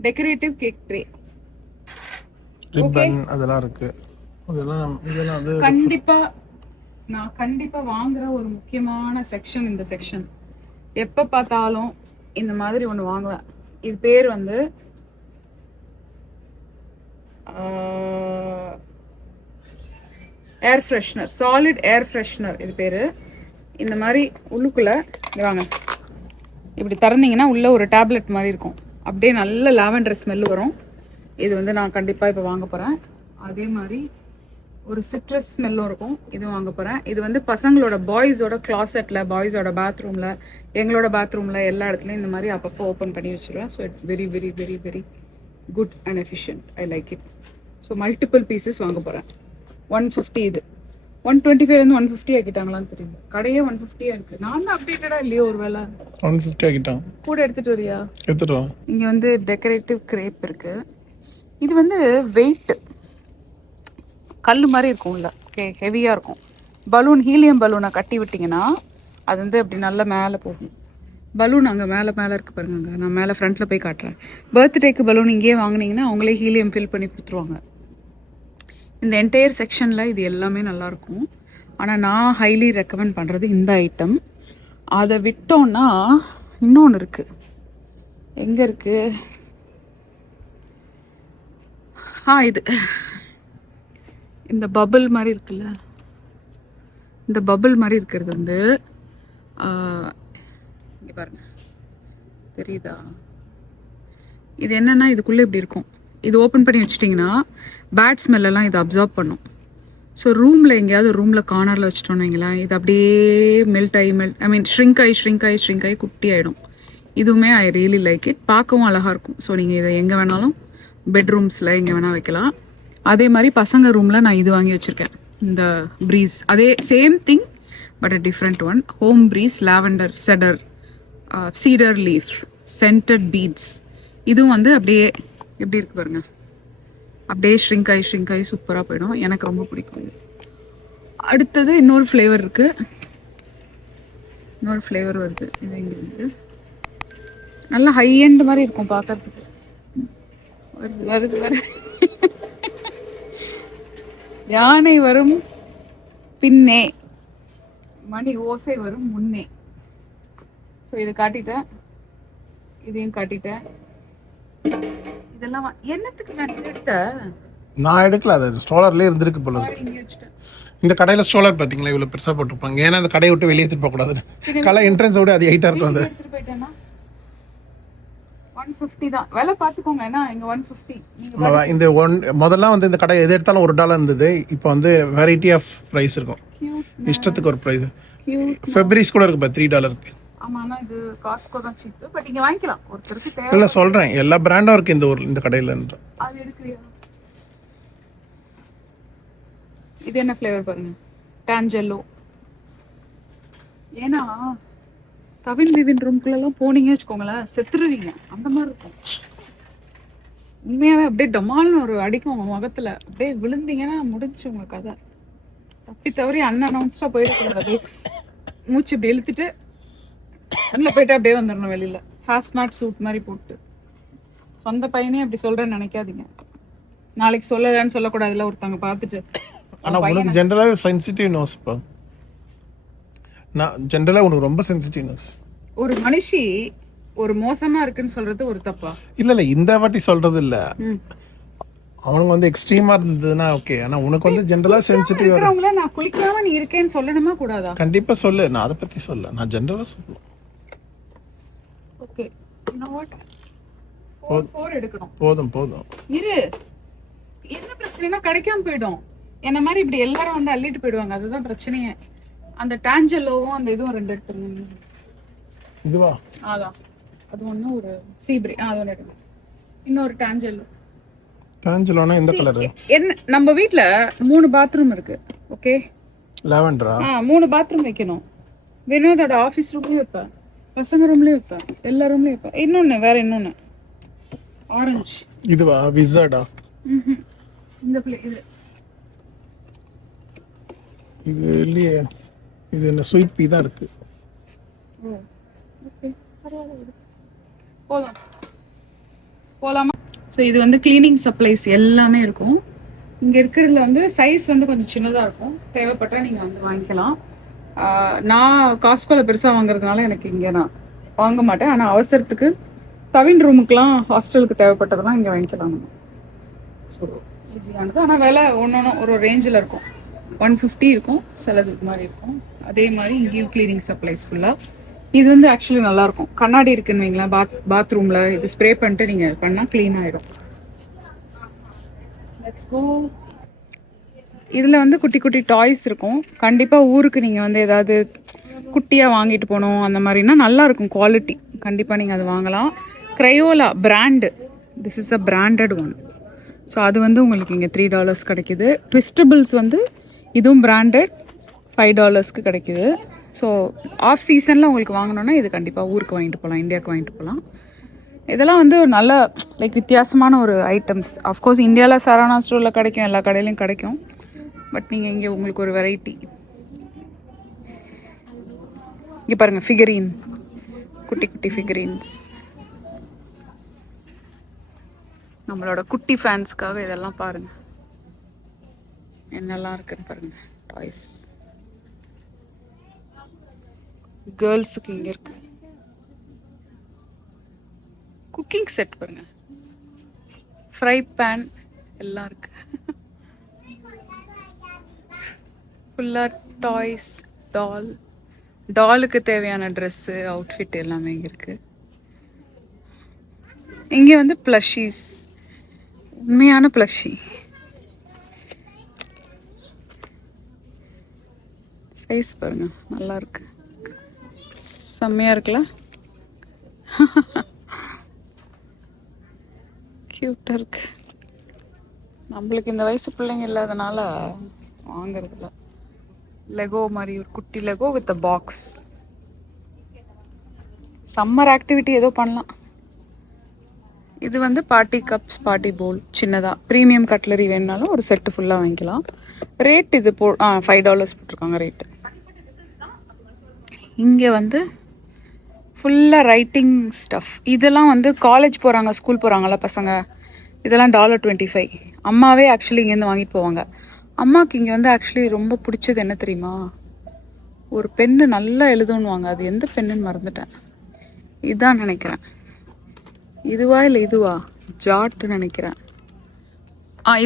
டெக்கரேட்டிவ் கேக் ட்ரே, ரிப்பன் அதெல்லாம் இருக்கு. இதெல்லாம் வந்து நான் கண்டிப்பா வாங்குற ஒரு முக்கியமான செக்ஷன் இந்த செக்ஷன். எப்ப பார்த்தாலும் இந்த மாதிரி ஒன்று வாங்குவேன். இது பேர் வந்து air freshener, solid air freshener இது பேரு. இந்த மாதிரி உள்ளுக்குள்ள வாங்க, இப்படி திறந்தீங்கன்னா உள்ள ஒரு டேப்லெட் மாதிரி இருக்கும், அப்படியே நல்ல லாவெண்டர் ஸ்மெல் வரும். இது வந்து நான் கண்டிப்பாக இப்போ வாங்க போகிறேன். அதே மாதிரி ஒரு சிட்ரஸ் ஸ்மெல்லும் இருக்கும், இதுவும் வாங்க போகிறேன். இது வந்து பசங்களோட பாய்ஸோட கிளாசெட்டில், பாய்ஸோட பாத்ரூமில், எங்களோட பாத்ரூமில் எல்லா இடத்துலையும் இந்த மாதிரி அப்பப்போ ஓப்பன் பண்ணி வச்சுருவேன். So it's very very very very good and efficient. I like it. So multiple pieces வாங்க போகிறேன். 150 இது 125 150 ஆக்கிட்டாங்களான்னு தெரியல. கடையே 150 இருக்குது. நான் தான் அப்டேட்டடாக இல்லையோ ஒரு வேலை 150 ஆக்கிட்டான். கூட எடுத்துகிட்டு வரியா? எடுத்துட்டு. இங்கே வந்து டெக்கரேட்டிவ் கிரேப் இருக்குது. இது வந்து வெயிட் கல் மாதிரி இருக்கும்ல, ஓகே, ஹெவியாக இருக்கும். பலூன், ஹீலியம் பலூனை கட்டி விட்டிங்கன்னா அது வந்து அப்படி நல்லா மேலே போகும். பலூன் அங்கே மேலே இருக்குது பாருங்க, அங்கே நான் மேலே ஃப்ரண்ட்டில் போய் காட்டுறேன். பர்த்டேக்கு பலூன் இங்கேயே வாங்கினீங்கன்னா அவங்களே ஹீலியம் ஃபில் பண்ணி கொடுத்துருவாங்க. இந்த என்டையர் செக்ஷனில் இது எல்லாமே நல்லாயிருக்கும். ஆனால் நான் ஹைலி ரெக்கமெண்ட் பண்ணுறது இந்த ஐட்டம். அதை விட்டோன்னா இன்னொன்று இருக்குது. எங்கே இருக்குது? இது இந்த பபிள் மாதிரி இருக்குல்ல, இந்த பபிள் மாதிரி இருக்கிறது வந்து இங்கே பாருங்க, தெரியுதா? இது என்னன்னா இதுக்குள்ளே இப்படி இருக்கும். இது ஓப்பன் பண்ணி வச்சிட்டிங்கன்னா பேட் ஸ்மெல்லாம் இது அப்சார்ப் பண்ணும். ஸோ ரூமில் எங்கேயாவது ஒரு ரூமில் கார்னரில் வச்சுட்டோன்னு வைங்களேன், இது அப்படியே ஷ்ரிங்க் ஆகி குட்டி ஆகிடும். இதுவுமே ஐ ரியலி லைக் இட். பார்க்கவும் அழகாக இருக்கும். ஸோ நீங்கள் இதை எங்கே வேணாலும் பெட்ரூம்ஸில் எங்கே வேணால் வைக்கலாம். அதே மாதிரி பசங்க ரூமில் நான் இது வாங்கி வச்சுருக்கேன், இந்த ப்ரீஸ். அதே same thing but a different one. Home breeze, lavender, சீடர் லீஃப், சென்டட் பீட்ஸ். இதுவும் வந்து அப்படியே எப்படி இருக்கு பாருங்க, அப்படியே ஷ்ரிங்க் ஆகி சூப்பராக போயிடும். எனக்கு ரொம்ப பிடிக்கும் இது. அடுத்தது இன்னொரு ஃப்ளேவர் இருக்குது, இன்னொரு ஃப்ளேவர் வருது. இது எங்கே இருக்குது? நல்லா ஹை எண்ட் மாதிரி இருக்கும் பார்க்கறதுக்கு. வருது வருது வருது. யானை வரும் பின்னே, மணி ஓசை வரும் முன்னே. ஸோ இதை காட்டிட்டேன், இதையும் காட்டிட்டேன். இதெல்லாம் என்னத்துக்கு நான் எடுத்தேன்? நான் எடுக்கல, அது ஸ்ட்ரோலர்லேயே இருந்திருக்கு போல. இங்கே வச்சுட்டேன். இந்த கடையில் ஸ்ட்ரோலர் பார்த்தீங்களா இவ்வளோ பெருசாக போட்டிருப்பாங்க. ஏன்னா அந்த கடையை விட்டு வெளியே எடுத்துட்டு போகக்கூடாது. கடை என்ட்ரன்ஸை விட அது ஹைட்டாக இருக்கும். அது எடுத்துட்டு போயிட்டேன்னா 150 தான் விலை, பார்த்துக்கோங்க. ஏன்னா இங்கே 150. ஆமா, இந்த முதல்ல வந்து இந்த கடை எது எடுத்தாலும் $1 இருந்தது. இப்போ வந்து வெரைட்டி ஆஃப் ப்ரைஸ் இருக்கும், இஷ்டத்துக்கு ஒரு ப்ரைஸ். ஃபெப்ரிஸ் கூட இருக்கு, $3 இருக்கு. ஆமா, ஆனா இது காஸ்கோ தான் சீப். பட் இங்க வாங்கிக்கலாம், ஒருத்தருக்கு தேவை. இல்லை சொல்கிறேன், எல்லா பிராண்டும் இருக்கு இந்த கடையில். அது எடுக்கிறியா? இது என்ன ஃப்ளேவர் பாருங்க, டான்ஜெல்லோ. ஏன்னா கவின் விவின் ரூம்குள்ளெல்லாம் போனீங்க வச்சுக்கோங்களேன், செத்துருவீங்க. அந்த மாதிரி இருக்கும் உண்மையாவே. அப்படியே டமால்னு ஒரு அடிக்கும் உங்க முகத்துல, அப்படியே விழுந்தீங்கன்னா முடிச்சு உங்க கதை. தப்பி தவறி அன்அனௌன்ஸ்டா போயிடக்கூடாது. அப்படியே மூச்சு இப்படி இழுத்துட்டு உள்ள போயிட்டு அப்படியே வந்துடணும் வெளியில, ஹாஸ்மார்ட் சூட் மாதிரி போட்டு. சொந்த பையனே அப்படி சொல்றேன்னு நினைக்காதீங்க. நாளைக்கு சொல்லலன்னு சொல்லக்கூடாதுல ஒருத்தவங்க பார்த்துட்டு. ஆனால் உனக்கு ஜென்ரலாகவே சென்சிட்டிவ் நோஸ்ப்பா. நான் ஜென்ரலாக உனக்கு ரொம்ப சென்சிட்டிவ்னஸ். ஒரு மனுஷி ஒரு மோசமா இருக்குன்னு சொல்றது ஒரு தப்பா? இல்லை இந்த வாட்டி சொல்றது இல்லை, அவனுக்கு வந்து எக்ஸ்ட்ரீமா இருந்ததுன்னா ஓகே. ஆனா உனக்கு வந்து ஜென்ரலா சென்சிட்டிவ் இருக்கறவங்கள நான் குளிக்காம நீ இருக்கேன்னு சொல்லணுமா கூடாதா? கண்டிப்பா சொல்லு, நான் அதை பத்தி சொல்ல, நான் ஜென்ரலா சொல்லணும். ஓகே, you know what, 4 எடுக்கணும். போதும் போதும் இரு. என்ன பிரச்சனைனா கிடைக்காம போய்டும். என்ன மாதிரி இப்படி எல்லாரும் வந்து அள்ளிட்டு போயிடுவாங்க, அதுதான் பிரச்சனையே. அந்த டான்ஜெல்லோவும் அந்த இதுவும் 2 எடுத்துருங்க. இதுவா? அதான், அது ஒண்ணு. ஒரு சீப்ரி, அது ஒண்ணு எடுங்க. இன்னொரு டான்ஜெல்லோ. டான்ஜெல்லோனா எந்த கலர்? என்ன, நம்ம வீட்ல 3 பாத்ரூம் இருக்கு. ஓகே, லாவெண்டரா? 3 பாத்ரூம் வைக்கணும். வினோதோட ஆபீஸ் ரூம்லயும் வைப்பேன், பசங்க ரூம்லயும் வைப்பேன், எல்லா ரூம்லயும் வைப்பேன். இன்னொன்னு வேற, இன்னொன்னு ஆரஞ்சு. இதுவா? விசார்டா? இந்த பிளே இது. இது இல்லையே, இது என்ன ஸ்வீட் பீ தான் இருக்கு. ஓகே, பரவாயில்லை. போலாம், போலாமா? ஸோ இது வந்து கிளீனிங் சப்ளைஸ் எல்லாமே இருக்கும். இங்கே இருக்கிறதுல வந்து சைஸ் வந்து கொஞ்சம் சின்னதாக இருக்கும், தேவைப்பட்டால் நீங்கள் வந்து வாங்கிக்கலாம். நான் காஸ்கோவில் பெருசாக வாங்குறதுனால எனக்கு இங்கே நான் வாங்க மாட்டேன். ஆனால் அவசரத்துக்கு தவின் ரூமுக்கெலாம் ஹாஸ்டலுக்கு தேவைப்பட்டதெல்லாம் இங்கே வாங்கிக்கலாம் நம்ம. ஸோ ஈஸியானது. ஆனால் விலை ஒன்று ஒரு ரேஞ்சில் இருக்கும். 150 இருக்கும், சிலது இது மாதிரி இருக்கும். அதே மாதிரி இங்கேயும் கிளீனிங் சப்ளைஸ் ஃபுல்லாக. இது வந்து ஆக்சுவலி நல்லாயிருக்கும். கண்ணாடி இருக்குன்னு வைங்களேன், பாத்ரூமில் இது ஸ்ப்ரே பண்ணிட்டு நீங்கள் பண்ணால் க்ளீன் ஆகிடும். Let's go. இதில் வந்து குட்டி குட்டி டாய்ஸ் இருக்கும். கண்டிப்பாக ஊருக்கு நீங்கள் வந்து ஏதாவது குட்டியாக வாங்கிட்டு போகணும் அந்த மாதிரினா நல்லாயிருக்கும் குவாலிட்டி. கண்டிப்பாக நீங்கள் அது வாங்கலாம். Crayola brand, this is a branded one. So அது வந்து உங்களுக்கு இங்கே $3 கிடைக்கிது. ட்விஸ்டபிள்ஸ் வந்து இதுவும் பிராண்டட், $5 கிடைக்கிது. ஸோ ஆஃப் சீசனில் உங்களுக்கு வாங்கினோன்னா இது கண்டிப்பாக ஊருக்கு வாங்கிட்டு போகலாம், இந்தியாவுக்கு வாங்கிட்டு போகலாம். இதெல்லாம் வந்து ஒரு நல்ல வித்தியாசமான ஒரு ஐட்டம்ஸ். அஃப்கோர்ஸ் இந்தியாவில் சரவணா ஸ்டோரில் கிடைக்கும், எல்லா கடையிலையும் கிடைக்கும். பட் நீங்கள் இங்கே உங்களுக்கு ஒரு வெரைட்டி. இங்கே பாருங்கள், ஃபிகரின், குட்டி குட்டி ஃபிகரின்ஸ். நம்மளோட குட்டி ஃபேன்ஸ்க்காக இதெல்லாம் பாருங்கள் என்னெல்லாம் இருக்குன்னு பாருங்கள். டாய்ஸ் கேர்ள்ஸுக்கு இங்கே இருக்கு. குக்கிங் செட் பாருங்க, ஃப்ரை பேன் எல்லாம் இருக்கு. ஃபுல்லாக டாய்ஸ், டாலுக்கு தேவையான ட்ரெஸ்ஸு, அவுட்ஃபிட் எல்லாமே இங்கே இருக்கு. இங்கே வந்து ப்ளஷீஸ், உண்மையான ப்ளஷி. சைஸ் பாருங்க, நல்லா இருக்கு, செம்மையா இருக்குல்ல, கியூட்டா இருக்கு. நம்மளுக்கு இந்த வயசு பிள்ளைங்க இல்லாதனால வாங்குறதில்ல. லெகோ மாதிரி ஒரு குட்டி Lego with a box. Summer activity ஏதோ பண்ணலாம். இது வந்து பார்ட்டி கப்ஸ், பார்ட்டி பவுல், சின்னதாக ப்ரீமியம் கட்லரி வேணுனாலும் ஒரு செட்டு ஃபுல்லாக வாங்கிக்கலாம். ரேட் இது $5 போட்டிருக்காங்க ரேட்டு. இங்கே வந்து ஃபுல்லாக ரைட்டிங் ஸ்டஃப். இதெல்லாம் வந்து காலேஜ் போகிறாங்க, ஸ்கூல் போகிறாங்கள பசங்க, இதெல்லாம் $25. அம்மாவே ஆக்சுவலி இங்கேருந்து வாங்கிட்டு போவாங்க. அம்மாவுக்கு இங்கே வந்து ஆக்சுவலி ரொம்ப பிடிச்சது என்ன தெரியுமா, ஒரு பென்னு நல்லா எழுதணுவாங்க. அது எந்த பென்னுன்னு மறந்துட்டேன். இதுதான் நினைக்கிறேன். இதுவா இல்லை இதுவா, ஜாட்டு நினைக்கிறேன்.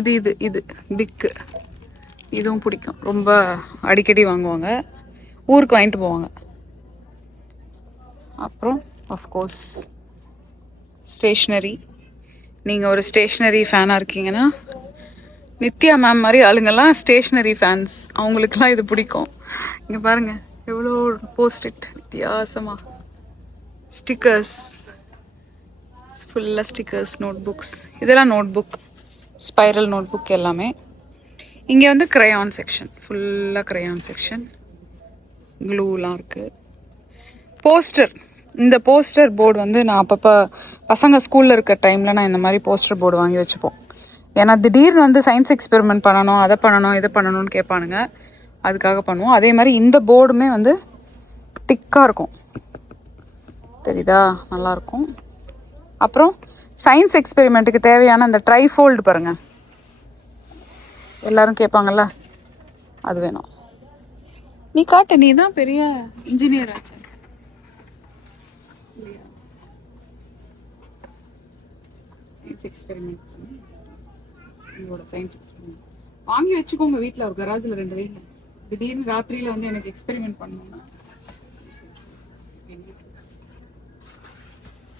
இது இது இது பிக்கு. இதுவும் பிடிக்கும், ரொம்ப அடிக்கடி வாங்குவாங்க, ஊருக்கு வாங்கிட்டு போவாங்க. அப்புறம் ஆஃப்கோர்ஸ் ஸ்டேஷ்னரி. நீங்கள் ஒரு ஸ்டேஷ்னரி ஃபேனாக இருக்கீங்கன்னா, நித்யா மேம் மாதிரி ஆளுங்கெல்லாம் ஸ்டேஷ்னரி ஃபேன்ஸ், அவங்களுக்கெல்லாம் இது பிடிக்கும். இங்கே பாருங்கள் எவ்வளோ போஸ்டிட் வித்தியாசமாக, ஸ்டிக்கர்ஸ், ஃபுல்லாக ஸ்டிக்கர்ஸ், நோட் புக்ஸ். இதெல்லாம் notebook, spiral notebook எல்லாமே. இங்கே வந்து க்ரையான் செக்ஷன், ஃபுல்லாக க்ரையான் செக்ஷன், க்ளூலாம் இருக்குது. போஸ்டர், இந்த போஸ்டர் போர்டு வந்து நான் அப்பப்போ பசங்க ஸ்கூலில் இருக்க டைமில் நான் இந்த மாதிரி போஸ்டர் போர்டு வாங்கி வச்சுப்போம். ஏன்னா திடீர்னு வந்து சயின்ஸ் எக்ஸ்பெரிமெண்ட் பண்ணணும், அதை பண்ணணும், இதை பண்ணணும்னு கேட்பானுங்க, அதுக்காக பண்ணுவோம். அதே மாதிரி இந்த போர்டுமே வந்து திக்காக இருக்கும், தெரியுதா, நல்லாயிருக்கும். அப்புறம் சயின்ஸ் எக்ஸ்பெரிமெண்ட்டுக்கு தேவையான அந்த ட்ரைஃபோல்டு பாருங்கள், எல்லோரும் கேட்பாங்கள்ல, அது வேணும். நீ காட்டு, நீ தான் பெரிய இன்ஜினியர் ஆச்சு. சயின்ஸ் எக்ஸ்பெரிமெண்ட், உங்களோட சயின்ஸ் எக்ஸ்பெரிமெண்ட் வாங்கி வச்சுக்கோங்க வீட்டில், ஒரு கராஜில் 2 வைங்க. திடீர்னு ராத்திரியில் வந்து எனக்கு எக்ஸ்பெரிமெண்ட் பண்ணணும்னா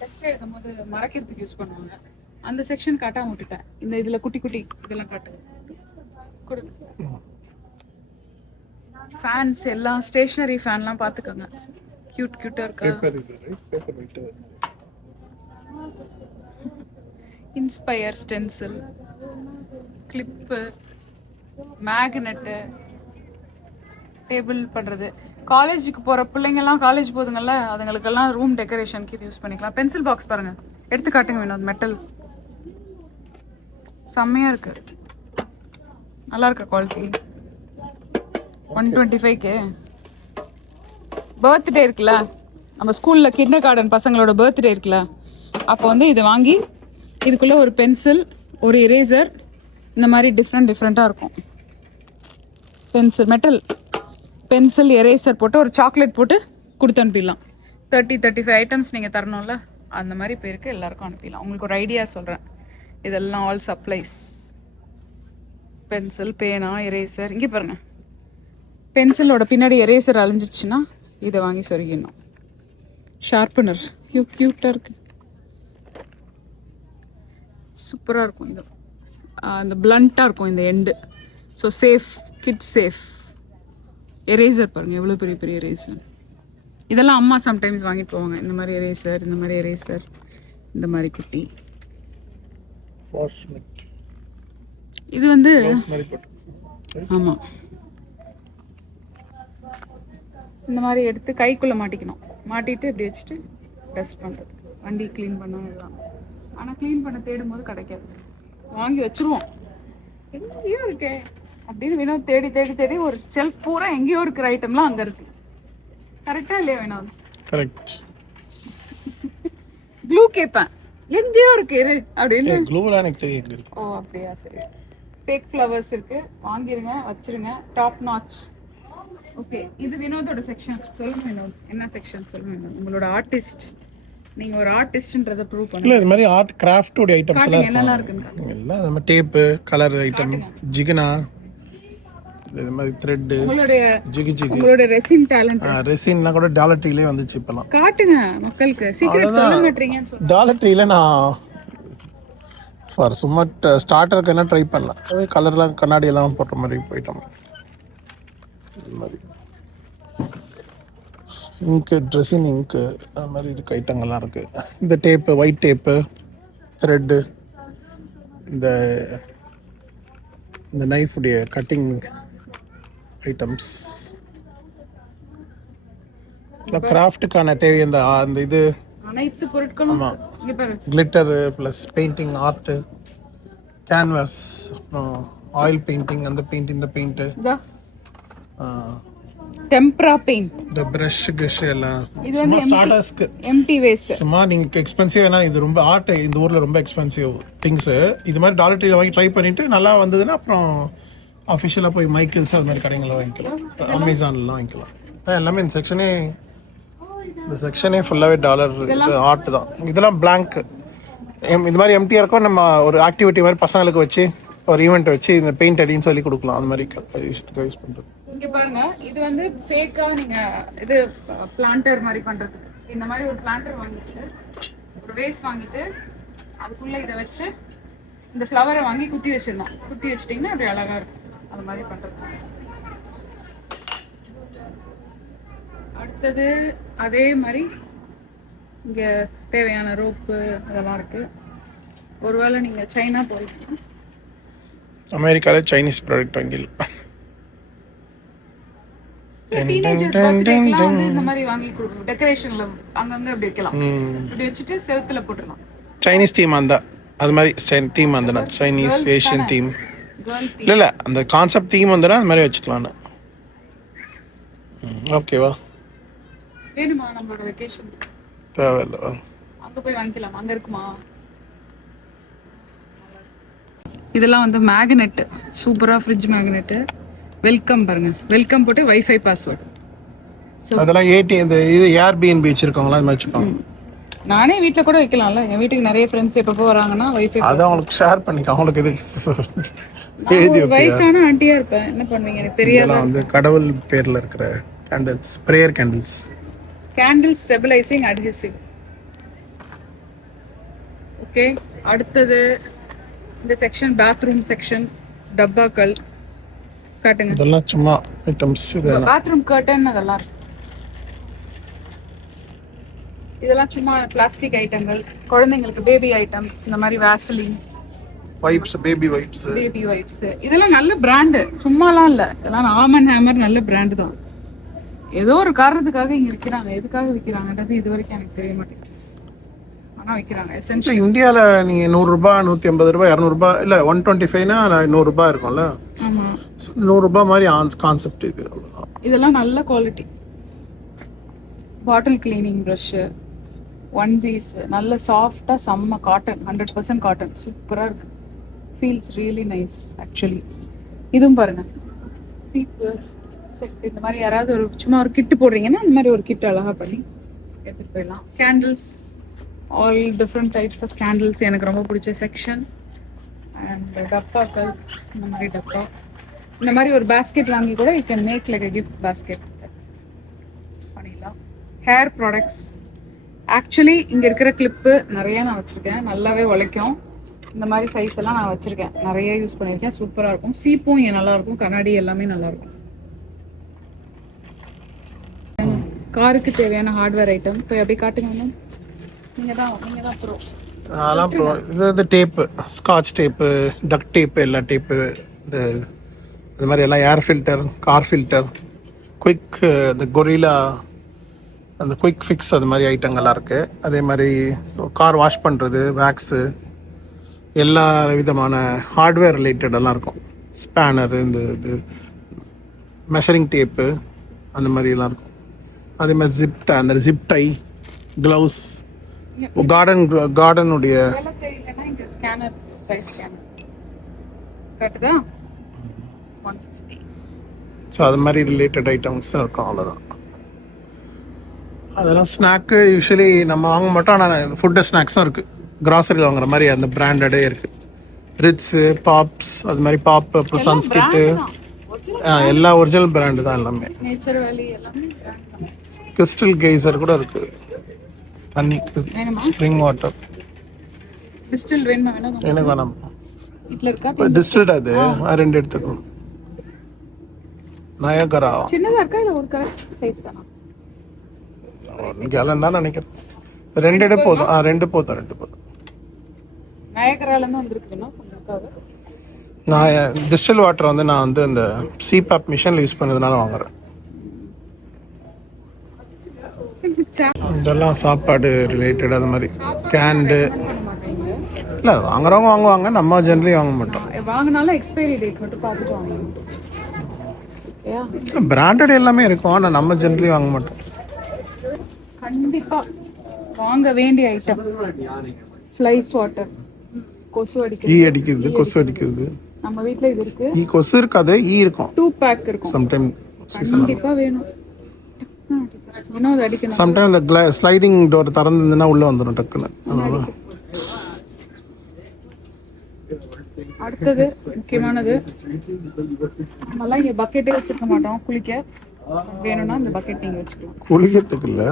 டெஸ்ட் எழுதும் போது மறைக்கிறதுக்கு யூஸ் பண்ணுவாங்க. அந்த செக்ஷன் காட்டாம விட்டுட்டேன். இந்த இதில் குட்டி குட்டி இதெல்லாம் காட்டு கொடுங்க. ஃபேன்ஸ் எல்லாம் ஸ்டேஷ்னரி ஃபேன்லாம் பார்த்துக்கோங்க, க்யூட் க்யூட்டாக இருக்கா. Inspire stencil, clip, magnet, table பண்ணுறது. காலேஜுக்கு போகிற பிள்ளைங்கள்லாம் காலேஜ் போதுங்கள்ல, அதுங்களுக்கெல்லாம் ரூம் டெக்கரேஷனுக்கு இது யூஸ் பண்ணிக்கலாம். பென்சில் பாக்ஸ் பாருங்கள், எடுத்து காட்டுங்க வேணும், மெட்டல் செம்மையாக இருக்குது, நல்லா இருக்கா குவாலிட்டி. 125க்கு. பர்த்டே இருக்குல்ல, நம்ம ஸ்கூலில் கிண்டர் கார்டன் பசங்களோட பர்த்டே இருக்குல்ல, அப்போ வந்து இதை வாங்கி இதுக்குள்ளே ஒரு பென்சில், ஒரு எரேசர், இந்த மாதிரி டிஃப்ரெண்ட்டாக இருக்கும். பென்சில், மெட்டல் பென்சில், எரேசர் போட்டு ஒரு சாக்லேட் போட்டு கொடுத்து அனுப்பிடலாம். 30-35 ஐட்டம்ஸ் நீங்கள் தரணும்ல, அந்த மாதிரி பேருக்கு எல்லாருக்கும் அனுப்பிடலாம். உங்களுக்கு ஒரு ஐடியா சொல்கிறேன், இதெல்லாம் ஆல் சப்ளைஸ். பென்சில், பேனா, எரேசர். இங்கே பாருங்கள், பென்சிலோட பின்னாடி எரேசர் அழிஞ்சிச்சுன்னா இதை வாங்கி சொருகிடணும். ஷார்ப்பனர் க்யூட்டாக இருக்குது, சூப்பராக இருக்கும். இது அந்த பிளண்ட்டாக இருக்கும் இந்த end, so safe, kid safe. Eraser பாருங்கள் எவ்வளோ பெரிய பெரிய எரேசர். இதெல்லாம் அம்மா சம்டைம்ஸ் வாங்கிட்டு போவாங்க, இந்த மாதிரி எரேசர், இந்த மாதிரி எரேசர், இந்த மாதிரி குட்டி. இது வந்து ஆமாம், இந்த மாதிரி எடுத்து கைக்குள்ளே மாட்டிக்கணும், மாட்டிட்டு இப்படி வச்சுட்டு டஸ்ட் பண்ணுறது, வண்டி க்ளீன் பண்ணணும் இதுதான். ஆனால் க்ளீன் பண்ண தேடும் போது கிடைக்காது, வாங்கி வச்சுருவோம், எங்கேயோ இருக்கே அப்படின்னு வேணும் தேடி தேடி தேடி. ஒரு ஷெல்ஃப் பூரா எங்கேயோ இருக்கிற ஐட்டம்லாம் அங்கே இருக்குது. கரெக்டாக இல்லையா வேணும்? கரெக்ட். க்ளூ கேட்பேன், எங்கேயோ இருக்கு இரு அப்படின்னு. க்ளூலாம் எனக்கு தெரியும். ஓ அப்படியா, சரி. ஃபேக் ஃப்ளவர்ஸ் இருக்குது, வாங்கிருங்க, வச்சுருங்க. Top notch. ஓகே, இது வினோதோட செக்ஷன். சொல்லுங்க வினோத், என்ன செக்ஷன் சொல்லுங்க வினோத். உங்களோட ஆர்டிஸ்ட், நீங்க ஒரு ஆர்டிஸ்ட்ன்றதை ப்ரூவ் பண்ணுங்க. இல்ல, இது மாதிரி ஆர்ட் கிராஃப்ட் உடைய ஐட்டம்ஸ் எல்லாம் என்னெல்லாம் இருக்குன்னு எல்லாம் நம்ம டேப், கலர் ஐட்டம், ஜிகினா, இது மாதிரி த்ரெட், உங்களோட ரெசின் டேலண்ட். ரெசின்லாம் கூட டாலர் ட்ரீலே வந்துச்சு இப்பலாம். காட்டுங்க மக்களுக்கு, சீக்ரெட் சொல்ல மாட்டீங்கன்னு சொல்லுங்க. டாலர் ட்ரீல நான் ஃபார் சும்மா ஸ்டார்டருக்கு என்ன ட்ரை பண்ணலாம். அதே கலர்லாம் கண்ணாடி எல்லாம் போட்ட மாதிரி போயிட்டோம். இது மாதிரி இங்கு, ட்ரெஸ்ஸிங் இங்கு, அது மாதிரி இருக்க ஐட்டங்கள்லாம் இருக்குது. இந்த டேப்பு, ஒயிட் டேப்பு, த்ரெட்டு, இந்த நைஃபுடைய கட்டிங் ஐட்டம்ஸ், கிராஃப்ட்டுக்கான தேவை அந்த இது அனைத்து பொருட்களும். ஆமாம், glitter plus painting, art, canvas, அப்புறம் ஆயில் பெயிண்டிங், அந்த பெயிண்ட், இந்த பெயிண்ட்டு, டெம்பரா பெயிண்ட். இந்த பிரஷ் கிஷ் எல்லாம் இது சும்மா வந்து ஸ்டார்டர்ஸ்க்கு எம்டி வேஸ்ட். சும்மா நீங்கள் எக்ஸ்பென்சிவ் ஏன்னா இது ரொம்ப ஆர்ட் இந்த ஊரில் ரொம்ப எக்ஸ்பென்சிவ் திங்ஸு. இது மாதிரி டாலர் ட்ரீல வாங்கி ட்ரை பண்ணிவிட்டு நல்லா வந்ததுன்னா அப்புறம் அஃபிஷியலாக போய் மைக்கிள்ஸ் அது மாதிரி கடைகளில் வாங்கிக்கலாம், அமேசான்லாம் வாங்கிக்கலாம். எல்லாமே இந்த செக்ஷனே ஃபுல்லாகவே டாலர் ஆர்ட் தான். இதெல்லாம் பிளாங்க் இது மாதிரி எம்டியாக இருக்கும். நம்ம ஒரு ஆக்டிவிட்டி மாதிரி பசங்களுக்கு வச்சு ஒரு ஈவெண்ட் வச்சு இந்த பெயிண்ட் அடின்னு சொல்லி கொடுக்கலாம். அந்த மாதிரி விஷயத்துக்கு யூஸ் பண்ணுறது. இங்க பாருங்க, இது வந்து ஃபேக்கா நீங்க இது பிளான்டர் மாதிரி பண்றது. இந்த மாதிரி ஒரு பிளான்டர் வாங்கிட்டு ஒரு வேஸ் வாங்கிட்டு அதுக்குள்ள இதை வச்சு இந்த ஃப்ளவரை வாங்கி குத்தி வச்சிடணும். குத்தி வச்சிட்டிங்கன்னா அப்படி அழகா இருக்கும். அது மாதிரி பண்றது. அடுத்தது அதே மாதிரி இங்க தேவையான ரோப்பு அதெல்லாம் இருக்கு. ஒருவேளை நீங்க சைனா போயிருக்கீங்க, அமெரிக்காவில் சைனீஸ் ப்ராடக்ட் வாங்கிடலாம். டீனேஜர் பர்த்டேக்குலாம் வந்து இந்த மாதிரி வாங்கி கொடுக்கணும். டெக்கரேஷன்ல அங்கங்க அப்படி வைக்கலாம். இப்படி வச்சுட்டு செவுத்துல போட்டுடலாம். சைனீஸ் தீம் அந்த அது மாதிரி தீம் அந்த சைனீஸ் ஏஷியன் தீம் இல்லை அந்த கான்செப்ட் தீம் வந்துன்னா அது மாதிரி வச்சுக்கலான்னு. ஓகேவா? வேணுமா நம்மளோட வெக்கேஷன்? தேவையில்ல, அங்க போய் வாங்கிக்கலாம். அங்க இருக்குமா? இதெல்லாம் வந்து மேக்னெட், சூப்பரா ஃப்ரிட்ஜ் மேக்னெட். வெல்கம் பாருங்க, வெல்கம் போட்டு வைஃபை பாஸ்வேர்டு. அதெல்லாம் இந்த இது ஏர்பிஎன்பி வச்சிருக்கவங்களா அது மாதிரி வச்சுப்பாங்க. நானே வீட்டில் கூட வைக்கலாம்ல. என் வீட்டுக்கு நிறைய ஃப்ரெண்ட்ஸ் எப்போ வராங்கன்னா வைஃபை அதை அவங்களுக்கு ஷேர் பண்ணிக்க. அவங்களுக்கு இது எழுதி வயசான ஆண்டியா இருப்பேன், என்ன பண்ணுவீங்க எனக்கு தெரியாது. வந்து கடவுள் பேர்ல இருக்கிற candles, prayer candles. Candle stabilising adhesive. Okay, அடுத்தது இந்த செக்ஷன் பாத்ரூம் செக்ஷன். டப்பாக்கள் காட்டுங்க. இதெல்லாம் சும்மா ஐட்டம்ஸ். பாத்ரூம் கர்டன் அதெல்லாம் இருக்கு. இதெல்லாம் சும்மா பிளாஸ்டிக் ஐட்டங்கள், குழந்தைங்களுக்கு பேபி ஐட்டம்ஸ். இந்த மாதிரி வாசலின் வைப்ஸ், பேபி வைப்ஸ். இதெல்லாம் நல்ல பிராண்டு, சும்மாலாம் இல்ல. இதெல்லாம் ஆமன் ஹேமர் நல்ல பிராண்டு தான். ஏதோ ஒரு காரணத்துக்காக இங்க விற்கிறாங்க. எதுக்காக விற்கிறாங்கன்றது இது வரைக்கும் எனக்கு தெரிய மாட்டேங்குது. ஆனா விற்கிறாங்க. எசென்ஷியல் இந்தியால நீங்க 100 ரூபாய், 150 ரூபாய், 200 ரூபாய் இல்ல 125னா 100 ரூபாய் இருக்கும்ல. ஆமா, 100 ரூபாய் மாதிரி கான்செப்ட் இது. இதெல்லாம் நல்ல குவாலிட்டி. பாட்டில் கிளீனிங் பிரஷ், ஒன்சீஸ், நல்ல சாஃப்டா செம்ம காட்டன், 100% காட்டன். சூப்பரா இருக்கு. Feels really nice actually. இதுவும் பாருங்க, சீப்பு செட். இந்த மாதிரி யாராவது ஒரு சும்மா ஒரு கிட்டு போடுறீங்கன்னா இந்த மாதிரி ஒரு கிட் அழகா பண்ணி எடுத்துட்டு போயிடலாம். Candles, all different types of candles எனக்கு ரொம்ப பிடிச்ச செக்ஷன். அண்ட் டப்பாக்கள், இந்த மாதிரி டப்பா. இந்த மாதிரி ஒரு பேஸ்கெட் வாங்கி கூட you can make like a gift basket பண்ணிடலாம். Hair products. ஆக்சுவலி இங்கே இருக்கிற கிளிப்பு நிறைய நான் வச்சுருக்கேன், நல்லாவே உழைக்கும். இந்த மாதிரி சைஸ் எல்லாம் நான் வச்சுருக்கேன், நிறைய யூஸ் பண்ணியிருக்கேன். சூப்பராக இருக்கும். சீப்பும் இங்கே நல்லாயிருக்கும், கண்ணாடி எல்லாமே நல்லாயிருக்கும். காருக்கு தேவையான ஹார்ட்வேர் ஐட்டம் போய் அப்படியே காட்டுங்க. நீங்கள் தான் ப்ரோ. அதெல்லாம் ப்ரோ. இது டேப்பு, ஸ்காட்ச் டேப்பு, டக் டேப்பு, எல்லா டேப்பு, இது மாதிரி எல்லாம் air filter, car filter, quick, இந்த கொரிலா, அந்த குயிக் ஃபிக்ஸ், அது மாதிரி ஐட்டங்கள்லாம் இருக்குது. அதே மாதிரி கார் வாஷ் பண்ணுறது, வேக்ஸு, எல்லா விதமான ஹார்ட்வேர் ரிலேட்டடெல்லாம் இருக்கும். ஸ்பேனர், இது மெஷரிங் டேப்பு, அந்த மாதிரிலாம் இருக்கும். அதே மாதிரி அந்த ஜிப் டை, க்ளவுஸ், கார்டனுடைய ஸ்கேனர், ப்ரைஸ் ஸ்கேனர் கட்டுதா 150. ஸோ அது மாதிரி ரிலேட்டட் ஐட்டம்ஸ் இருக்கும். அவ்வளோதான். அதெல்லாம் ஸ்நாக்கு யூஸ்வலி நம்ம வாங்க மாட்டோம். ஆனால் ஃபுட்டு ஸ்நாக்ஸும் இருக்குது. கிராசரியில் வாங்குற மாதிரி அந்த பிராண்டடே இருக்குது. ரிட்ஸு, பாப்ஸ், அது மாதிரி பாப், அப்புறம் சன்ஸ்கிட்டு, எல்லா ஒரிஜினல் பிராண்டு தான் எல்லாமே. நேச்சர் வேலி எல்லாமே பிராண்ட் தான். கிறிஸ்டல் கெய்சர் கூட இருக்குது. தண்ணி, ஸ்ப்ரிங் வாட்டர். டிஸ்டில் வேணுமா? எனக்கு வேணாம். வீட்டில் இருக்கா? டிஸ்டில்ட் அது 2 எடுத்துக்கும். நயகரா சின்னதாக இருக்கா இல்லை ஒரு கரெக்ட் சைஸ் தானா? கேலன் தான் நினைக்கிறேன். 2 எடு போதும். 2 போதும். நயகராலேருந்து வந்துருக்குதுன்னா நான் டிஸ்டில் வாட்டர் வந்து நான் வந்து இந்த சிபாப் மிஷினில் யூஸ் பண்ணதுனால வாங்குறேன். இதெல்லாம் சாப்பாடு ரிலேட்டட், அது மாதிரி கேண்டு இல்லை வாங்குறவங்க வாங்குவாங்க. நம்ம ஜென்ரலி வாங்க மாட்டோம். வாங்கினாலும் எக்ஸ்பைரி டேட் மட்டும் பார்த்துட்டு வாங்கணும். பிராண்டட் எல்லாமே இருக்கும் ஆனால் நம்ம ஜென்ரலி வாங்க மாட்டோம். கண்டிப்பா வாங்க வேண்டிய ஐட்டம் ஃப்ளைஸ் வாட்டர், கொசு ஈ அடிக்கிறது. அடிக்கிறது, கொசு அடிக்கிறது. நம்ம வீட்ல இது இருக்கு. கொசு இருக்காது, ஈ இருக்கும் 2 பேக் இருக்கும். சம்டைம். கண்டிப்பா வேணும். இன்னும் அது அடிக்கணும். சம்டைம் அந்த ஸ்லைடிங் டோர் திறந்துருந்துன்னா உள்ள வந்துடும் டக்குன்னு. அதனால அடுத்தது முக்கியமானது, நம்மலாம் இங்க பக்கெட்டே வச்சிருக்க மாட்டோம் குளிக்க. வேணும்னா இந்த பக்கெட் நீங்க வச்சுக்கலாம். குளிக்கிறதுக்கு இல்ல,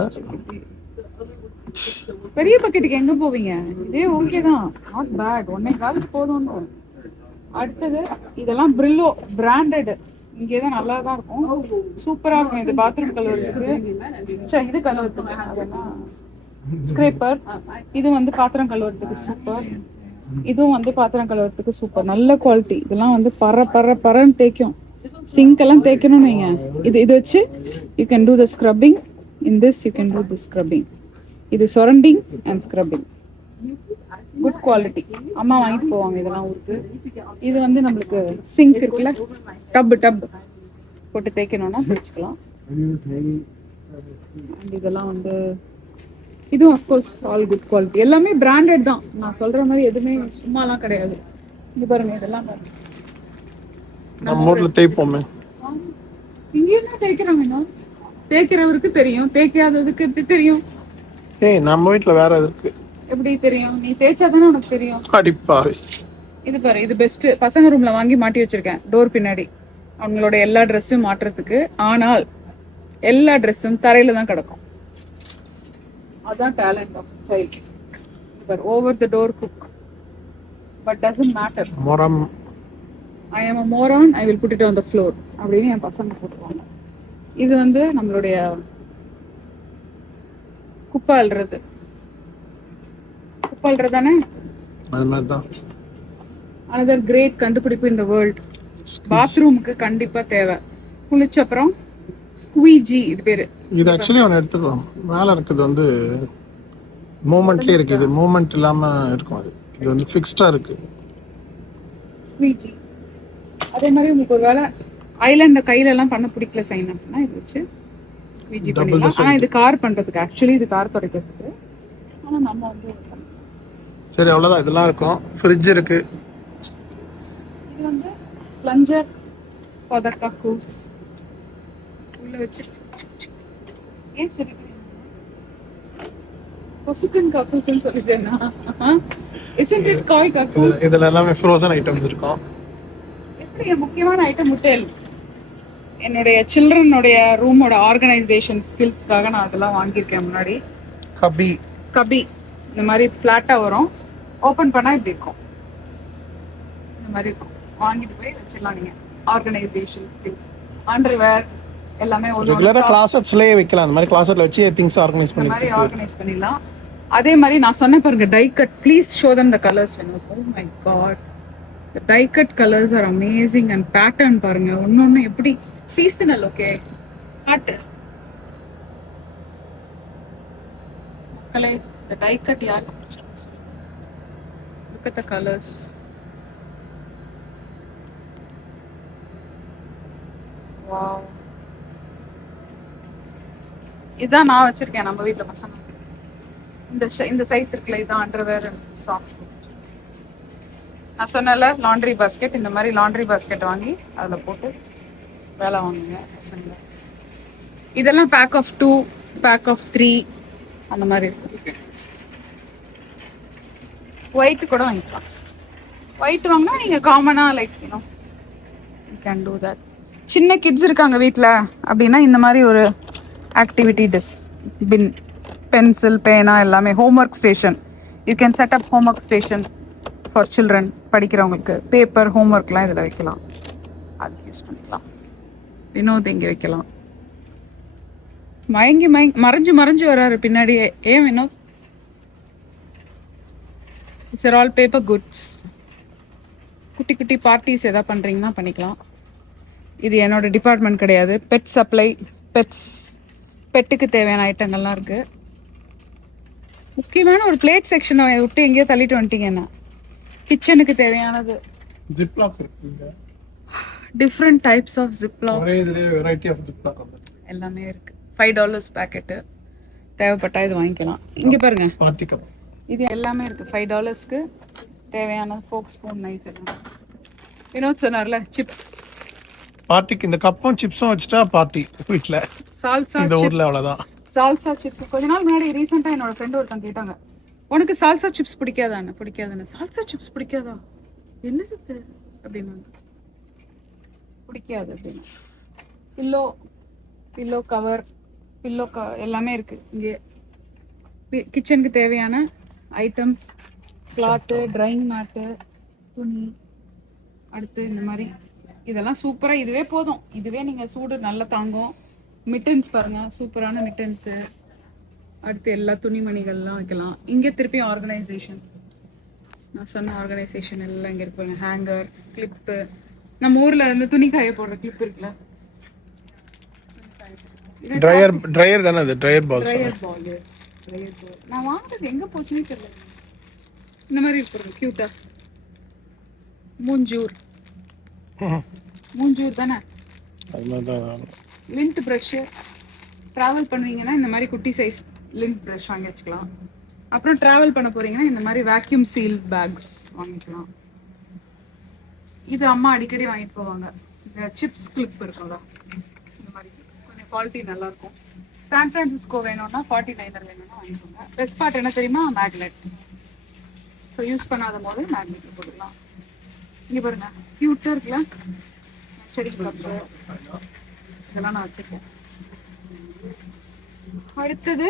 பெரிய பக்கெட்டுக்கு எங்க போவீங்க? இதே ஓகே தான், நாட் பேட், ஒன்னே காலுக்கு போதும். அடுத்தது இதெல்லாம் பிரில்லோ பிராண்டட், இங்கே தான் நல்லா தான் இருக்கும், சூப்பரா இருக்கும். இது பாத்ரூம் கழுவுறதுக்கு. சரி, இது கழுவுறதுக்கு அதெல்லாம் ஸ்க்ரேப்பர். இது வந்து பாத்திரம் கழுவுறதுக்கு சூப்பர். இதுவும் வந்து பாத்திரம் கழுவுறதுக்கு சூப்பர், நல்ல குவாலிட்டி. இதெல்லாம் வந்து பறன்னு தேய்க்கும். சிங்க் எல்லாம் தேய்க்கணும்னு வைங்க, இது வச்சு you can do the scrubbing. In this you can do the scrubbing. இது சொரண்டிங் அண்ட் ஸ்க்ரப்பிங், குட் குவாலிட்டி. அம்மா வாங்கிட்டு போவாங்க இதெல்லாம் ஊருக்கு. இது வந்து நம்மளுக்கு சிங்க் இருக்குல்ல, டப் போட்டு தேய்க்கணும்னா தேய்ச்சிக்கலாம். இதெல்லாம் வந்து இதுவும் அஃப்கோர்ஸ் ஆல் குட் குவாலிட்டி. எல்லாமே பிராண்டட் தான், நான் சொல்ற மாதிரி எதுவுமே சும்மாலாம் கிடையாது. இங்க பாருங்க, இதெல்லாம் பாருங்க. நம்ம ஊர்ல தேய்ப்போமே, இங்க என்ன தேய்க்கிறாங்க? இன்னும் தேய்க்கிறவருக்கு தெரியும், தேய்க்காததுக்கு எப்படி தெரியும்? நம்ம வீட்ல வேற இருக்கு. எப்படி தெரியும்? நீ தேய்ச்சாதானே உனக்கு தெரியும். அடிப்பாவி. இது பாரு, இது பெஸ்ட். பசங்க ரூம்ல வாங்கி மாட்டி வச்சிருக்கேன் டோர் பின்னாடி, அவங்களோட எல்லா ட்ரெஸ்ஸும் மாட்டுறதுக்கு. ஆனால் எல்லா ட்ரெஸ்ஸும் தரையில தான் கிடக்கும். அதான் talent of child. But over the door cook, but doesn't matter. Moron, I am a moron, I will put it on the floor அப்படின்னு என் பசங்க போட்டுருவாங்க. இது வந்து நம்மளுடைய குப்பை அள்ளுறது தானே, அது மாதிரி தான். அனதர் கிரேட் கண்டுபிடிப்பு இந்த வேர்ல்ட். பாத்ரூமுக்கு கண்டிப்பா தேவை. குளிச்ச அப்புறம் ஸ்குவீஜி, இது பேரு. இது ஆக்சுவலி ஒன்று எடுத்துக்கலாம். மேலே இருக்குது வந்து மூமெண்ட்லேயே இருக்குது, இது மூமெண்ட் இல்லாமல் இருக்கும். இது வந்து ஃபிக்ஸ்டாக இருக்கு ஸ்குவீஜி. அதே மாதிரி உங்களுக்கு ஒரு வேளை ஐலாண்ட கையில எல்லாம் பண்ண பிடிக்கல சைன் அப்படின்னா இது வச்சு ஸ்குவீஜி பண்ணிடலாம். ஆனால் இது கார் பண்ணுறதுக்கு, ஆக்சுவலி இது கார் துடைக்கிறதுக்கு. ஆனால் நம்ம வந்து சரி, அவ்வளோதான். இதெல்லாம் இருக்கும். ஃப்ரிட்ஜ் இருக்கு. இது வந்து பிளஞ்சர் ஃபார் த கக்கூஸ். உள்ள வச்சு ஏன் சரி கொசுக்கன் கக்கூஸ்ன்னு சொல்லிட்டேன்னா, isn't it called கக்கூஸ்? இதில் எல்லாமே ஃப்ரோசன் ஐட்டம்ஸ் இருக்கும். எப்படி முக்கியமான ஐட்டம் முட்டேல். என்னுடைய சில்ட்ரனுடைய ரூமோட ஆர்கனைசேஷன் ஸ்கில்ஸ்க்காக நான் அதெல்லாம் வாங்கியிருக்கேன் முன்னாடி. கபி இந்த மாதிரி ஃப்ளாட்டாக வரும், ஓப்பன் பண்ணால் இப்படி இருக்கும், இந்த மாதிரி இருக்கும். வாங்கிட்டு போய் வச்சிடலாம் நீங்கள். ஆர்கனைசேஷன் ஸ்கில்ஸ், அண்டர்வேர் எல்லாமே ரெகுலரா கிளாஸட்ஸ்லயே வைக்கலாம். அந்த மாதிரி கிளாஸட்ல வச்சு திங்ஸ் ஆர்கனைஸ் பண்ணி மாதிரி ஆர்கனைஸ் பண்ணிடலாம். அதே மாதிரி நான் சொன்ன பாருங்க, tie cut. Please show them the colours. Oh my God, the tie cut colours are amazing. And pattern பாருங்க, ஒன்னொன்னு எப்படி சீசனல். ஓகே, காட்டு மக்களே, த டை கட் யாருக்கு பிடிச்சிருக்கு? Look at the colours. Wow, இதான் நான் வச்சிருக்கேன் நம்ம வீட்டுல பசங்க. இந்த சைஸ் இருக்குல்ல, இதான் அண்டர்வேர் அண்ட் சாக்ஸ். நான் சொன்னல லாண்ட்ரி பாஸ்கெட், இந்த மாதிரி லாண்ட்ரி பாஸ்கெட் வாங்கி அதில் போட்டு வேலை வாங்குங்க பசங்க. இதெல்லாம் பேக் ஆஃப் 2, பேக் ஆஃப் 3 அந்த மாதிரி இருக்கும். ஒயிட் கூட வாங்கிக்கலாம். ஒயிட் வாங்கினா நீங்கள் காமனாக like you can do that. சின்ன கிட்ஸ் இருக்காங்க வீட்டில் அப்படின்னா இந்த மாதிரி ஒரு ஆக்டிவிட்டி பின், பென்சில், பேனா எல்லாமே. Homework station, you can set up homework station for children. படிக்கிறவங்களுக்கு பேப்பர் ஹோம்ஒர்க்லாம் இதில் வைக்கலாம், அதுக்கு யூஸ் பண்ணிக்கலாம். வினோத் இங்கே வைக்கலாம். மறைஞ்சு வராரு பின்னாடியே. ஏன் Vinod? It's are all paper goods. குட்டி குட்டி பார்ட்டிஸ் எதாவது பண்ணுறீங்கன்னா பண்ணிக்கலாம். இது என்னோட டிபார்ட்மெண்ட் கிடையாது. பெட் சப்ளை, பெட்டுக்கு தேவையான ஐட்டங்கள்லாம் இருக்குது. முக்கியமான ஒரு பிளேட் செக்ஷனை விட்டு எங்கேயோ தள்ளிட்டு வந்துட்டீங்கன்னா, கிச்சனுக்கு தேவையானது. ஜிப்லாக் இருக்குங்க. டிஃப்ரெண்ட் டைப்ஸ் ஆஃப் ஒரே ஜிப்லாக்ஸ் இதுலேயே வெரைட்டி ஆஃப் ஜிப்லாக் வந்து எல்லாமே இருக்கு. $5 பேக்கெட்டு, தேவைப்பட்டா இது வாங்கிக்கலாம். இங்க பாருங்க, பார்ட்டி கப். இது எல்லாமே இருக்கு. $5க்கு தேவையான ஃபோக், ஸ்பூன், நைஃப் எல்லாம். வினோத் சொன்னார்ல சிப்ஸ், பார்ட்டிக்கு இந்த கப்பும் சிப்ஸும் வச்சுட்டா பார்ட்டி வீட்டில். சால்சா இந்த ஊரில் சிப்ஸ், அவ்வளோதான். Salsa chips. கொஞ்ச நாள் முன்னாடி ரீசெண்டாக என்னோட ஃப்ரெண்டு ஒருத்தன் கேட்டாங்க, உனக்கு சால்சா சிப்ஸ் பிடிக்காதான்னு. பிடிக்காதுன்னு. சால்சா சிப்ஸ் பிடிக்காதா? என்ன சிப்ஸ் அப்படின்னு. பிடிக்காது அப்படின்னு. பில்லோ, பில்லோ கவர், பில்லோ எல்லாமே இருக்கு இங்கே. கிச்சனுக்கு தேவையான ஐட்டம்ஸ், கிளாத்து, ட்ரையிங் மேட்டு, துணி, அடுத்து இந்த மாதிரி இதெல்லாம் சூப்பராக. இதுவே போதும், இதுவே நீங்கள் சூடு நல்லா தாங்கும். மிட்டன்ஸ் பாருங்க, சூப்பரான மிட்டன்ஸு. அடுத்து எல்லா துணிமணிகள்லாம் வைக்கலாம். இங்கே திருப்பி ஆர்கனைசேஷன், நான் சொன்ன ஆர்கனைசேஷன் எல்லாம் இங்கே இருப்பாங்க. ஹேங்கர், கிளிப்பு, நம்ம ஊரில் இந்த துணி காய போடுற கிளிப் இருக்குல்ல, ட்ரையர் தானே அது, ட்ரையர் பால். ட்ரையர் பால். ட்ரையர் பால் நான் வாங்கினது எங்கே போச்சுன்னே தெரியல. இந்த மாதிரி இருக்கு க்யூட்டா. மூஞ்சூர், மூஞ்சூர் தானே. லிண்ட் ப்ரஷ்ஷு, ட்ராவல் பண்ணுவீங்கன்னா இந்த மாதிரி குட்டி சைஸ் லிண்ட் ப்ரஷ் வாங்கி வச்சுக்கலாம். அப்புறம் ட்ராவல் பண்ண போறீங்கன்னா இந்த மாதிரி வேக்யூம் சீல் பேக்ஸ் வாங்கிக்கலாம். இது அம்மா அடிக்கடி வாங்கிட்டு போவாங்க. இந்த சிப்ஸ் கிளிப் இருக்கும்ல, இந்த மாதிரி கொஞ்சம் குவாலிட்டி நல்லா இருக்கும். சான் ஃப்ரான்சிஸ்கோ வேணும்னா 49 வேணும்னா வாங்கிக்கோங்க. பெஸ்ட் பார்ட் என்ன தெரியுமா? மேக்னெட். ஸோ யூஸ் பண்ணாத போது மேக்னெட் போட்டுக்கலாம். இங்கே பாருங்க, க்யூட்டாக இருக்குல்ல, செடி கப்பு இதெல்லாம் நான் வச்சிருக்கேன். அடுத்தது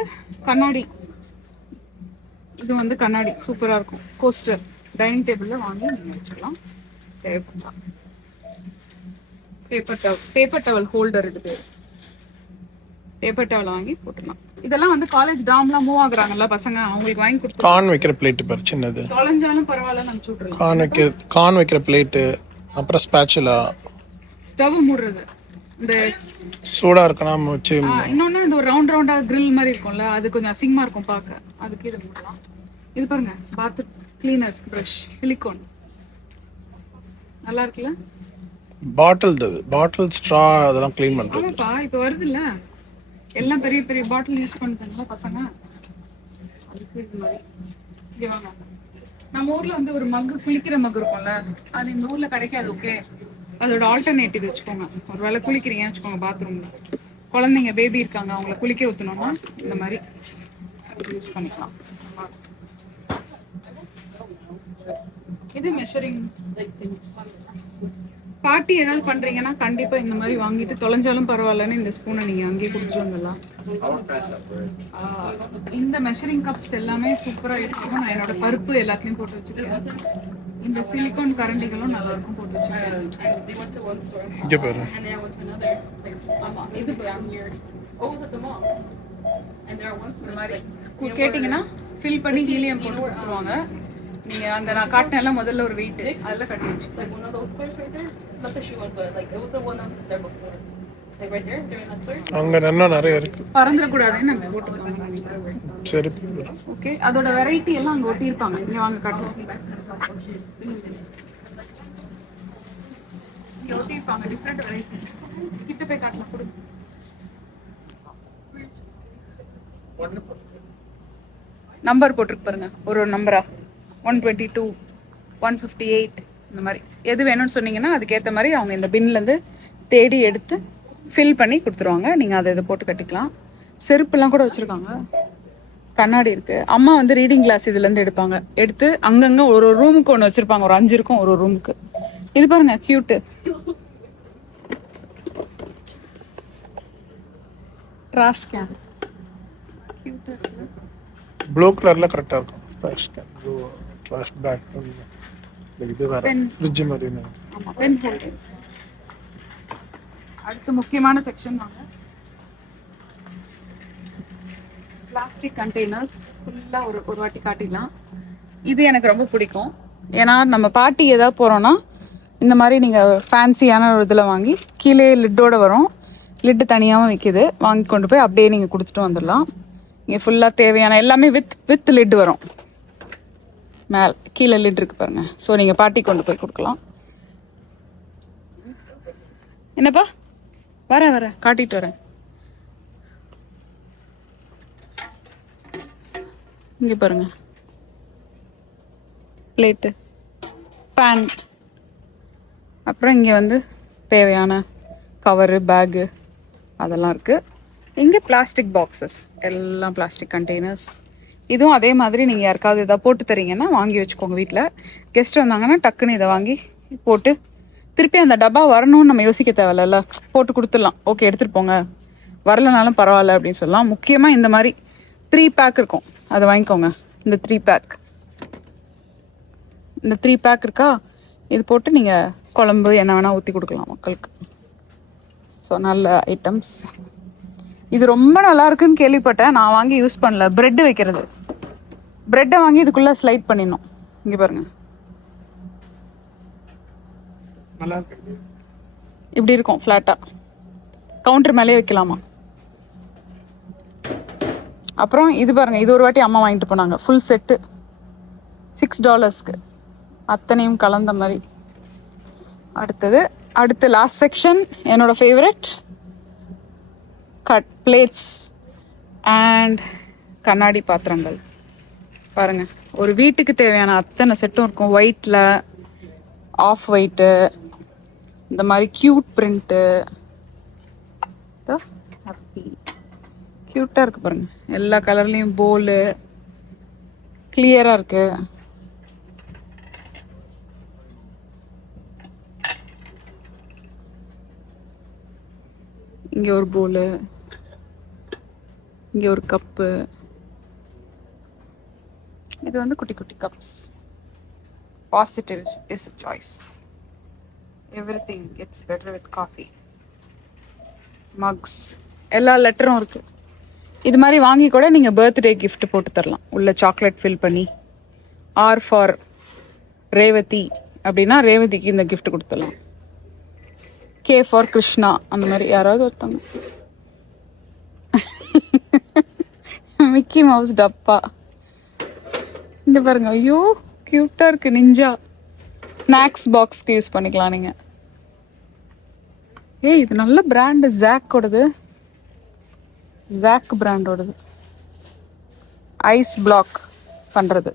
கண்ணாடி. இது வந்து கண்ணாடி சூப்பராக இருக்கும். கோஸ்டர் டைனிங் டேபிளில் வாங்கி நீங்கள் வச்சுக்கலாம். தேவைப்படலாம். பேப்பர் டவல் ஹோல்டர், இது பேர். பேப்பர் டவல் வாங்கி போட்டுடலாம். இதெல்லாம் வந்து காலேஜ் டாம்லாம் மூவ் ஆகுறாங்கல்ல பசங்க, அவங்களுக்கு வாங்கி கொடுத்து. கான் வைக்கிற பிளேட்டு பாரு, சின்னது. தொலைஞ்சாலும் பரவாயில்ல, நம்ம சுட்டுறலாம். கான் வைக்கிற பிளேட்டு, அப்புறம் ஸ்பேச்சுலா, ஸ்டவ் மூடுறது, இந்த சூடா இருக்கணும் வச்சு. இன்னொன்று இந்த ஒரு ரவுண்ட் ரவுண்டா கிரில் மாதிரி இருக்கும்ல, அது கொஞ்சம் அசிங்கமா இருக்கும் பார்க்க, அதுக்கு இதை மூடலாம். இது பாருங்க, பாத் கிளீனர் ப்ரஷ், சிலிக்கான், நல்லா இருக்குல்ல. பாட்டில் ஸ்ட்ரா அதெல்லாம் க்ளீன் பண்றது. ஆமாப்பா, இப்போ வருது இல்ல, எல்லாம் பெரிய பெரிய பாட்டில் யூஸ் பண்ணுதுங்களா பசங்க, அதுக்கு இது மாதிரி. இங்கே வாங்க, நம்ம ஊர்ல வந்து ஒரு மக்கு, குளிக்கிற மக்கு இருக்கும்ல, அது இந்த ஊர்ல கிடைக்காது. ஓகே, அதோட ஆல்டர்னேட்டிவ் வச்சுக்கோங்க. ஒரு வேளை குளிக்கிறீங்கன்னு வச்சுக்கோங்க, பாத்ரூம்ல குழந்தைங்க பேபி இருக்காங்க, அவங்கள குளிக்க ஊற்றணும்னா இந்த மாதிரி யூஸ் பண்ணிக்கலாம். இது மெஷரிங் பார்ட்டி ஏதாவது பண்றீங்கன்னா கண்டிப்பா இந்த மாதிரி வாங்கிட்டு, தொலைஞ்சாலும் பரவாயில்லன்னு இந்த ஸ்பூனை நீங்க அங்கேயே கொடுத்துட்டு வந்துடலாம். இந்த மெஷரிங் கப்ஸ் எல்லாமே சூப்பரா யூஸ் பண்ணுவோம். நான் என்னோட பருப்பு எல்லாத்தையும் போட்டு வச்சிருக்கேன். இந்த சிலிக்கான் கரண்டிகளும் நல்லா இருக்கும், போட்டு வச்சிருக்கேன். ஆமா, இது இந்த மாதிரி கேட்டிங்கன்னா ஃபில் பண்ணி ஹீலியம் போட்டு கொடுத்துருவாங்க. நீங்க அந்த நான் காட்டினெல்லாம் முதல்ல ஒரு வெயிட் அதெல்லாம் கட்டி வச்சுக்கோங்க. அங்க நல்லா நிறைய இருக்கு, பறந்துடக்கூடாதுன்னு நம்ம போட்டுருக்கோம். சரி, ஓகே. அதோட வெரைட்டி எல்லாம் அங்கே ஒட்டியிருப்பாங்க. இங்கே வாங்க காட்டுவோம். இங்கே ஒட்டியிருப்பாங்க டிஃப்ரெண்ட் வெரைட்டி. கிட்ட போய் காட்டலாம், கொடுங்க. நம்பர் போட்டிருக்கு பாருங்க, ஒரு நம்பரா 122, 158 இந்த மாதிரி எது வேணும்னு சொன்னீங்கன்னா அதுக்கேற்ற மாதிரி அவங்க இந்த பின்லேருந்து தேடி எடுத்து ஃபில் பண்ணி கொடுத்துருவாங்க. நீங்கள் அதை இதை போட்டு கட்டிக்கலாம். செருப்புலாம் கூட வச்சுருக்காங்க. கண்ணாடி இருக்குது. அம்மா வந்து ரீடிங் கிளாஸ் இதுலேருந்து எடுப்பாங்க. எடுத்து அங்கங்கே ஒரு ஒரு ரூமுக்கு ஒன்று வச்சுருப்பாங்க. ஒரு 5 இருக்கும் ஒரு ரூமுக்கு. இது பாருங்க, க்யூட்டு. ட்ராஷ் கேன் க்யூட்டாக இருக்குது. ப்ளூ கலரில் கரெக்டாக இருக்கும். Trash can, blue trash bag. இது வேறு ஃப்ரிட்ஜ் மாதிரி. ஆமாம், பென் ஹோல்டர். அடுத்து முக்கியமான செக்ஷன் வாங்க. பிளாஸ்டிக் கண்டெய்னர்ஸ் ஃபுல்லாக ஒரு வாட்டி காட்டிடலாம். இது எனக்கு ரொம்ப பிடிக்கும். ஏன்னா நம்ம பார்ட்டி ஏதாவது போகிறோன்னா இந்த மாதிரி நீங்கள் ஃபேன்சியான ஒரு இதில் வாங்கி, கீழே லிட்டோடு வரும், லிட்டு தனியாகவும் விற்கிது, வாங்கி கொண்டு போய் அப்படியே நீங்கள் கொடுத்துட்டு வந்துடலாம். இங்கே ஃபுல்லாக தேவையான எல்லாமே வித் லிட் வரும். கீழே லிட் இருக்குது பாருங்கள். ஸோ நீங்கள் பார்ட்டி கொண்டு போய் கொடுக்கலாம். என்னப்பா? வரேன் காட்டிட்டு வரேன். இங்கே பாருங்க, பிளேட்டு, பேன், அப்புறம் இங்கே வந்து தேவையான கவரு, பேகு அதெல்லாம் இருக்குது. இங்கே பிளாஸ்டிக் பாக்ஸஸ், எல்லாம் பிளாஸ்டிக் கண்டெய்னர்ஸ். இதுவும் அதே மாதிரி நீங்கள் யாருக்காவது இதை போட்டு தரீங்கன்னா வாங்கி வச்சுக்கோங்க. வீட்டில் கெஸ்ட் வந்தாங்கன்னா டக்குன்னு இதை வாங்கி போட்டு திருப்பி அந்த டப்பா வரணும்னு நம்ம யோசிக்க தேவையில்ல, போட்டு கொடுத்துடலாம். ஓகே எடுத்துகிட்டு போங்க, வரலனாலும் பரவாயில்ல அப்படின்னு சொல்லலாம். முக்கியமாக இந்த மாதிரி 3 பேக் இருக்கும், அதை வாங்கிக்கோங்க. இந்த 3 பேக், இந்த 3 பேக் இருக்கா, இது போட்டு நீங்கள் குழம்பு என்ன வேணால் ஊற்றி கொடுக்கலாம் மக்களுக்கு. ஸோ நல்ல ஐட்டம்ஸ். இது ரொம்ப நல்லா இருக்குன்னு கேள்விப்பட்டேன், நான் வாங்கி யூஸ் பண்ணல. பிரெட் வைக்கிறது, பிரெட்டை வாங்கி இதுக்குள்ளே ஸ்லைட் பண்ணிடணும். இங்கே பாருங்க, நல்லா இருக்கு. இப்படி இருக்கும் ஃப்ளாட்டாக, கவுண்டர் மேலே வைக்கலாமா. அப்புறம் இது பாருங்க, இது ஒரு வாட்டி அம்மா வாங்கிட்டு போனாங்க, ஃபுல் செட்டு $6, அத்தனையும் கலந்த மாதிரி. அடுத்து லாஸ்ட் செக்ஷன், என்னோட ஃபேவரட், கட் பிளேட்ஸ் அண்ட் கண்ணாடி பாத்திரங்கள். பாருங்க, ஒரு வீட்டுக்கு தேவையான அத்தனை செட்டும் இருக்கும். ஒயிட்டில், ஆஃப் ஒயிட்டு, இந்த மாதிரி க்யூட் பிரிண்ட்டு, ஹாப்பி க்யூட்டாக இருக்குது பாருங்க. எல்லா கலர்லேயும் போலு கிளியராக இருக்குது. இங்கே ஒரு போலு, இங்கே ஒரு கப்பு. இது வந்து குட்டி குட்டி cups. Positive is a choice. Everything gets better with coffee. Mugs, எல்லா லெட்டரும் இருக்குது. இது மாதிரி வாங்கி கூட நீங்கள் பர்த்டே gift போட்டு தரலாம். உள்ள சாக்லேட் ஃபில் பண்ணி, ஆர் ஃபார் ரேவதி அப்படின்னா ரேவதிக்கு இந்த gift கொடுத்துடலாம். கே ஃபார் கிருஷ்ணா, அந்த மாதிரி யாராவது ஒருத்தவங்க. மிக்கி மவுஸ் டப்பா இங்கே பாருங்க, ஐயோ க்யூட்டாக இருக்குது. நிஞ்சா ஸ்நாக்ஸ் பாக்ஸ்க்கு யூஸ் பண்ணிக்கலாம் நீங்கள். ஏய், இது நல்ல பிராண்டு, ஜாக்கோடது, ஜாக் பிராண்டோடது. ஐஸ் பிளாக் பண்ணுறது.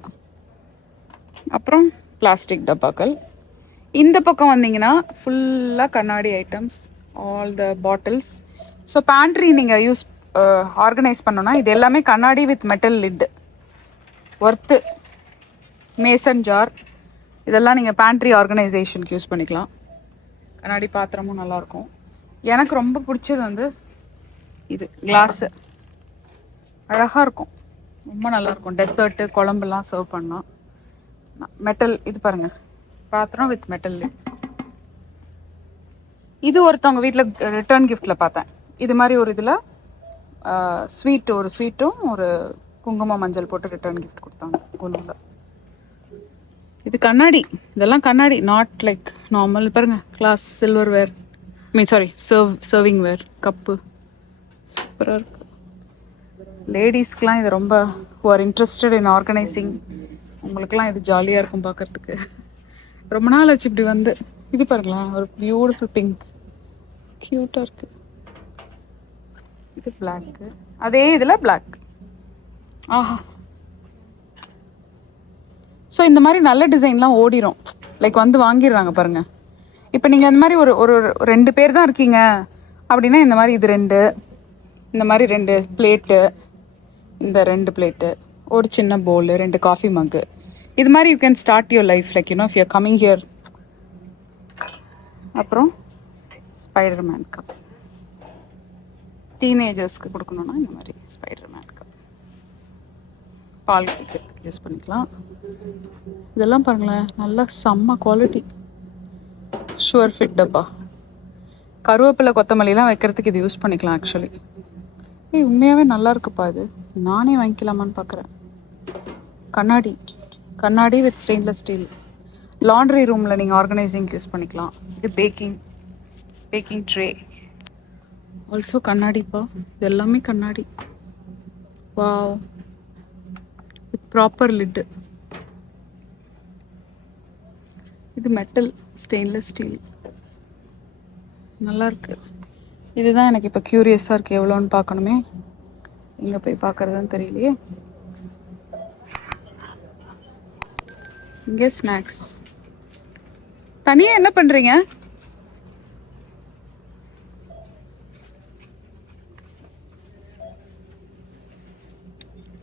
அப்புறம் பிளாஸ்டிக் டப்பாக்கள். இந்த பக்கம் வந்தீங்கன்னா ஃபுல்லாக கண்ணாடி items, all the bottles. So pantry நீங்கள் ஆர்கனைஸ் பண்ணோன்னா இது எல்லாமே கண்ணாடி வித் மெட்டல் லிட்டு, ஒர்த்து. மேசன் ஜார், இதெல்லாம் நீங்கள் பேண்ட்ரி ஆர்கனைசேஷனுக்கு யூஸ் பண்ணிக்கலாம். கண்ணாடி பாத்திரமும் நல்லாயிருக்கும். எனக்கு ரொம்ப பிடிச்சது வந்து இது கிளாஸு, அழகாக இருக்கும், ரொம்ப நல்லாயிருக்கும். டெசர்ட்டு, குழம்புலாம் சர்வ் பண்ணலாம். மெட்டல், இது பாருங்கள், பாத்திரம் வித் மெட்டல் லிட். இது ஒருத்தவங்க வீட்டில் ரிட்டர்ன் கிஃப்டில் பார்த்தேன். இது மாதிரி ஒரு இதில் ஒரு ஸ்வீட்டும் ஒரு குங்குமம் மஞ்சள் போட்டு ரிட்டர்ன் கிஃப்ட் கொடுத்தாங்க ஒன்றும். இது கண்ணாடி, இதெல்லாம் கண்ணாடி, நாட் லைக் நார்மல். பாருங்கள், கிளாஸ் சில்வர் வேர், சர்விங் வேர், கப்பு, சூப்பராக இருக்குது. லேடிஸ்க்கெலாம் இது ரொம்ப who are interested in organising, உங்களுக்கெல்லாம் இது ஜாலியாக இருக்கும் பார்க்குறதுக்கு. ரொம்ப நாள் ஆச்சு இப்படி வந்து. இது பாருங்களேன், ஒரு பியூட்டிஃபுல் பிங்க், க்யூட்டாக இருக்குது. இது பிளாக்கு, அதே இதில் பிளாக். ஆஹா, ஸோ இந்த மாதிரி நல்ல டிசைன்லாம் ஓடிடும், லைக் வந்து வாங்கிடுறாங்க பாருங்கள். இப்போ நீங்கள் இந்த மாதிரி ஒரு 2 பேர் தான் இருக்கீங்க அப்படின்னா இந்த மாதிரி இது 2, இந்த மாதிரி 2 பிளேட்டு, இந்த 2 பிளேட்டு, ஒரு சின்ன பவுலு, 2 காஃபி மக்கு, இது மாதிரி you can start your life like if you're coming here. அப்புறம் ஸ்பைடர்மேன் கப், டீனேஜர்ஸ்க்கு கொடுக்கணுன்னா இந்த மாதிரி ஸ்பைடர்மேன் கப், பால் குடிக்கிறதுக்கு யூஸ் பண்ணிக்கலாம். இதெல்லாம் பாருங்களேன், நல்லா செம்ம குவாலிட்டி. ஷுவர் ஃபிட் டப்பா, கருவேப்பிலை கொத்தமல்லிலாம் வைக்கிறதுக்கு இது யூஸ் பண்ணிக்கலாம் ஆக்சுவலி. உண்மையாகவே நல்லா இருக்குப்பா, இது நானே வாங்கிக்கலாமான்னு பார்க்குறேன். கண்ணாடி வித் ஸ்டெயின்லெஸ் ஸ்டீல். லாண்ட்ரி ரூமில் நீங்கள் ஆர்கனைசிங்க்கு யூஸ் பண்ணிக்கலாம். இது பேக்கிங் ட்ரே, ஆல்சோ கண்ணாடிப்பா, இது எல்லாமே கண்ணாடி. Wow, with proper lid. இது மெட்டல், ஸ்டெயின்லெஸ் ஸ்டீல். நல்லா இருக்கு. இதுதான் எனக்கு இப்போ க்யூரியஸாக இருக்குது, எவ்வளோன்னு பார்க்கணுமே. எங்கே போய் பார்க்குறதுன்னு தெரியலையே. இங்கே ஸ்நாக்ஸ். தனியாக என்ன பண்ணுறீங்க?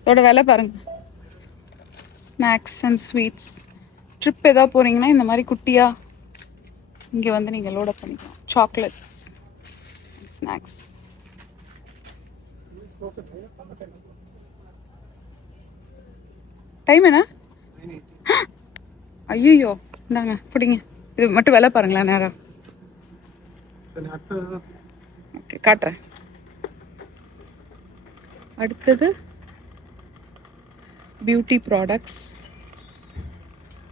இதோட விலை பாருங்க. Snacks and sweets. ட்ரிப் ஏதாவது போகிறீங்கன்னா இந்த மாதிரி குட்டியாக இங்கே வந்து நீங்கள் லோட் அப் பண்ணிக்கலாம். Chocolates, snacks. டைம் என்ன? ஐயோ இந்தாங்க பிடிங்க. இது மட்டும் விலை பாருங்களேன் நேரம். ஓகே காட்டுறேன். அடுத்தது பியூட்டி ப்ராடக்ட்ஸ்,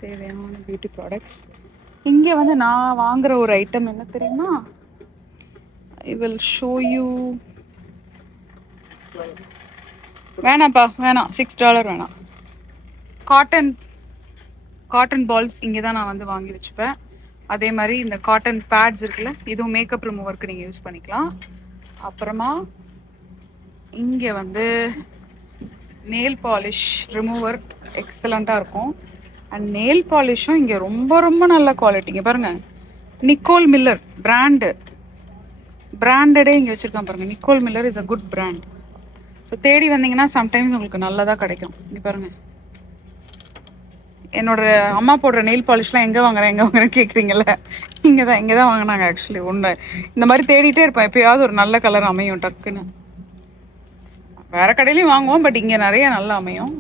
தேவையான பியூட்டி ப்ராடக்ட்ஸ். இங்கே வந்து நான் வாங்குற ஒரு ஐட்டம் என்ன தெரியுமா? I will show you. வேணாம்ப்பா வேணாம், $6 வேணாம். காட்டன் பால்ஸ் இங்கே தான் நான் வந்து வாங்கி வச்சுப்பேன். அதே மாதிரி இந்த காட்டன் பேட்ஸ் இருக்குல்ல, இதுவும் மேக்கப் ரிமூவருக்கு நீங்கள் யூஸ் பண்ணிக்கலாம். அப்புறமா இங்கே வந்து நெயில் பாலிஷ் ரிமூவர் எக்ஸலண்ட்டாக இருக்கும். அண்ட் நெயில் பாலிஷும் இங்கே ரொம்ப ரொம்ப நல்ல குவாலிட்டிங்க. பாருங்கள், நிக்கோல் மில்லர் பிராண்டடே இங்கே வச்சுருக்கான் பாருங்கள். Nicole Miller is a good brand. So தேடி வந்தீங்கன்னா சம்டைம்ஸ் உங்களுக்கு நல்லதாக கிடைக்கும். இங்கே பாருங்கள், என்னோட அம்மா போடுற நெயில் பாலிஷ்லாம் எங்கே வாங்குறேன்னு கேட்குறீங்கள, இங்கே தான் வாங்கினாங்க. ஆக்சுவலி ஒன்று இந்த மாதிரி தேடிட்டே இருப்பேன், எப்போயாவது ஒரு நல்ல கலர் அமையும் டக்குன்னு. வேறு கடையிலையும் வாங்குவோம், பட் இங்கே நிறைய நல்லா அமையும்.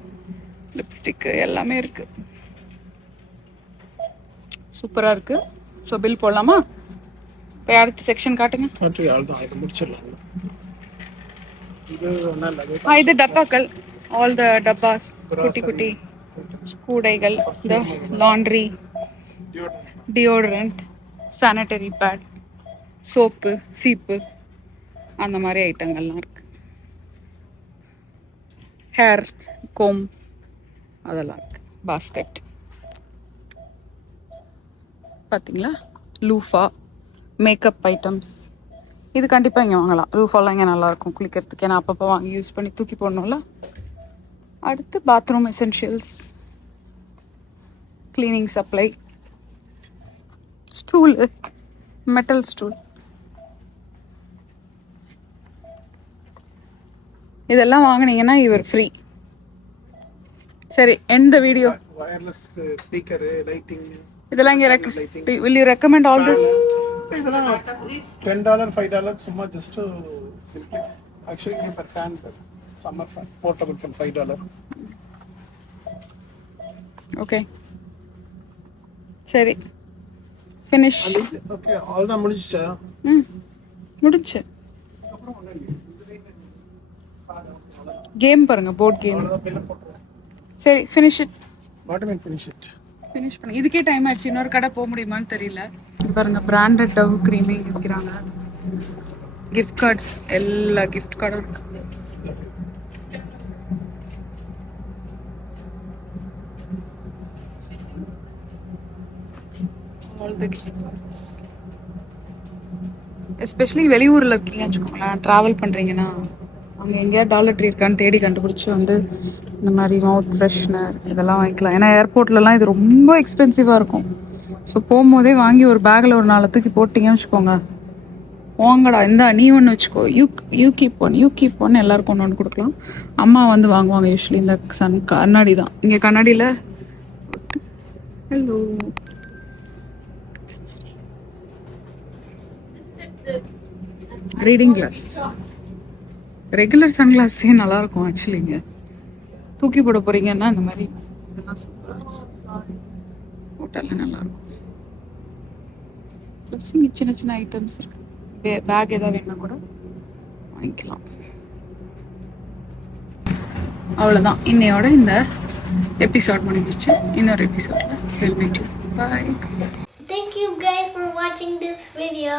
லிப்ஸ்டிக்கு எல்லாமே இருக்குது, சூப்பராக இருக்குது. ஸோ பில் போடலாமா? இப்போ அடுத்த செக்ஷன் காட்டுங்க. இது டப்பாக்கள், ஆல் த டப்பாஸ், குட்டி குட்டி கூடைகள், இந்த laundry, deodorant, sanitary pad, soap, சீப்பு, அந்த மாதிரி ஐட்டங்கள்லாம் இருக்குது. ஹேர் கோம் அதெல்லாம் இருக்குது. பாஸ்கெட் பார்த்தீங்களா? லூஃபா, மேக்கப் ஐட்டம்ஸ், இது கண்டிப்பாக இங்கே வாங்கலாம். லூஃபாலாம் இங்கே நல்லாயிருக்கும் குளிக்கிறதுக்கு, ஏன்னா அப்பப்போ வாங்கி யூஸ் பண்ணி தூக்கி போடணும்ல. அடுத்து bathroom essentials, cleaning supply, stool, metal stool, இதெல்லாம் வாங்கினீங்கன்னா இவர் ஃப்ரீ. சரி, எந்த வீடியோ? வயர்லெஸ் ஸ்பீக்கர், லைட்டிங், இதெல்லாம் இங்கே will you recommend all this? இதெல்லாம் $10 $5 சும்மா ஜஸ்ட் சிம்பிளி. ஆக்சுவலி இங்கே per fan, summer fan, portable fan $5. Okay சரி, ஃபினிஷ். ஓகே, அவ்வளோதான் முடிஞ்சிச்சா? முடிஞ்சு. கேம் பாருங்க, போர்ட் கேம். சரி, finish it. What mean finish it? Finish பண்ணி இதுக்கே டைம் ஆயிடுச்சு. இன்னொரு கடை போக முடியுமான்னு தெரியல. பாருங்க, பிராண்டட் டவ் க்ரீமி விற்கிறாங்க. கிஃப்ட் கார்ட்ஸ், எல்லா கிஃப்ட் கார்டும் இருக்கு. All the gift cards. Especially வெளியூரில் இருக்கீங்கன்னு வச்சுக்கோங்களேன், ட்ராவல் பண்ணுறீங்கன்னா அங்கே எங்கேயா டாலர் ட்ரீ இருக்கான்னு தேடி கண்டுபிடிச்சி வந்து இந்த மாதிரி மவுத் ஃப்ரெஷ்னர் இதெல்லாம் வாங்கிக்கலாம். ஏன்னா ஏர்போர்ட்லலாம் இது ரொம்ப எக்ஸ்பென்சிவாக இருக்கும். ஸோ போகும்போதே வாங்கி ஒரு பேக்கில் ஒரு 4 தூக்கி போட்டிங்கன்னு வச்சுக்கோங்க, வாங்கடா இந்தா நீ ஒன்று வச்சுக்கோ, யூ கீப் ஒன்று எல்லாருக்கும் ஒன்று கொடுக்கலாம். அம்மா வந்து வாங்குவாங்க யூஸ்வலி இந்த கண்ணாடி தான். இங்கே கண்ணாடியில் ஹலோ ரீடிங் கிளாஸஸ், ரெகுலர் சன்கிளாஸே நல்லாயிருக்கும். ஆக்சுவலிங்க தூக்கி போட போகிறீங்கன்னா இந்த மாதிரி இதெல்லாம் சூப்பராக ஹோட்டலில் நல்லாயிருக்கும். ப்ளஸ் இங்கே சின்ன சின்ன ஐட்டம்ஸ் இருக்குது. பேக் எதாவது வேணுன்னா கூட வாங்கிக்கலாம். அவ்வளோதான், இன்னையோட இந்த எபிசோட் முடிஞ்சிச்சு. இன்னொரு எபிசோடில் will meet you. Bye. Thank you guys for watching this video.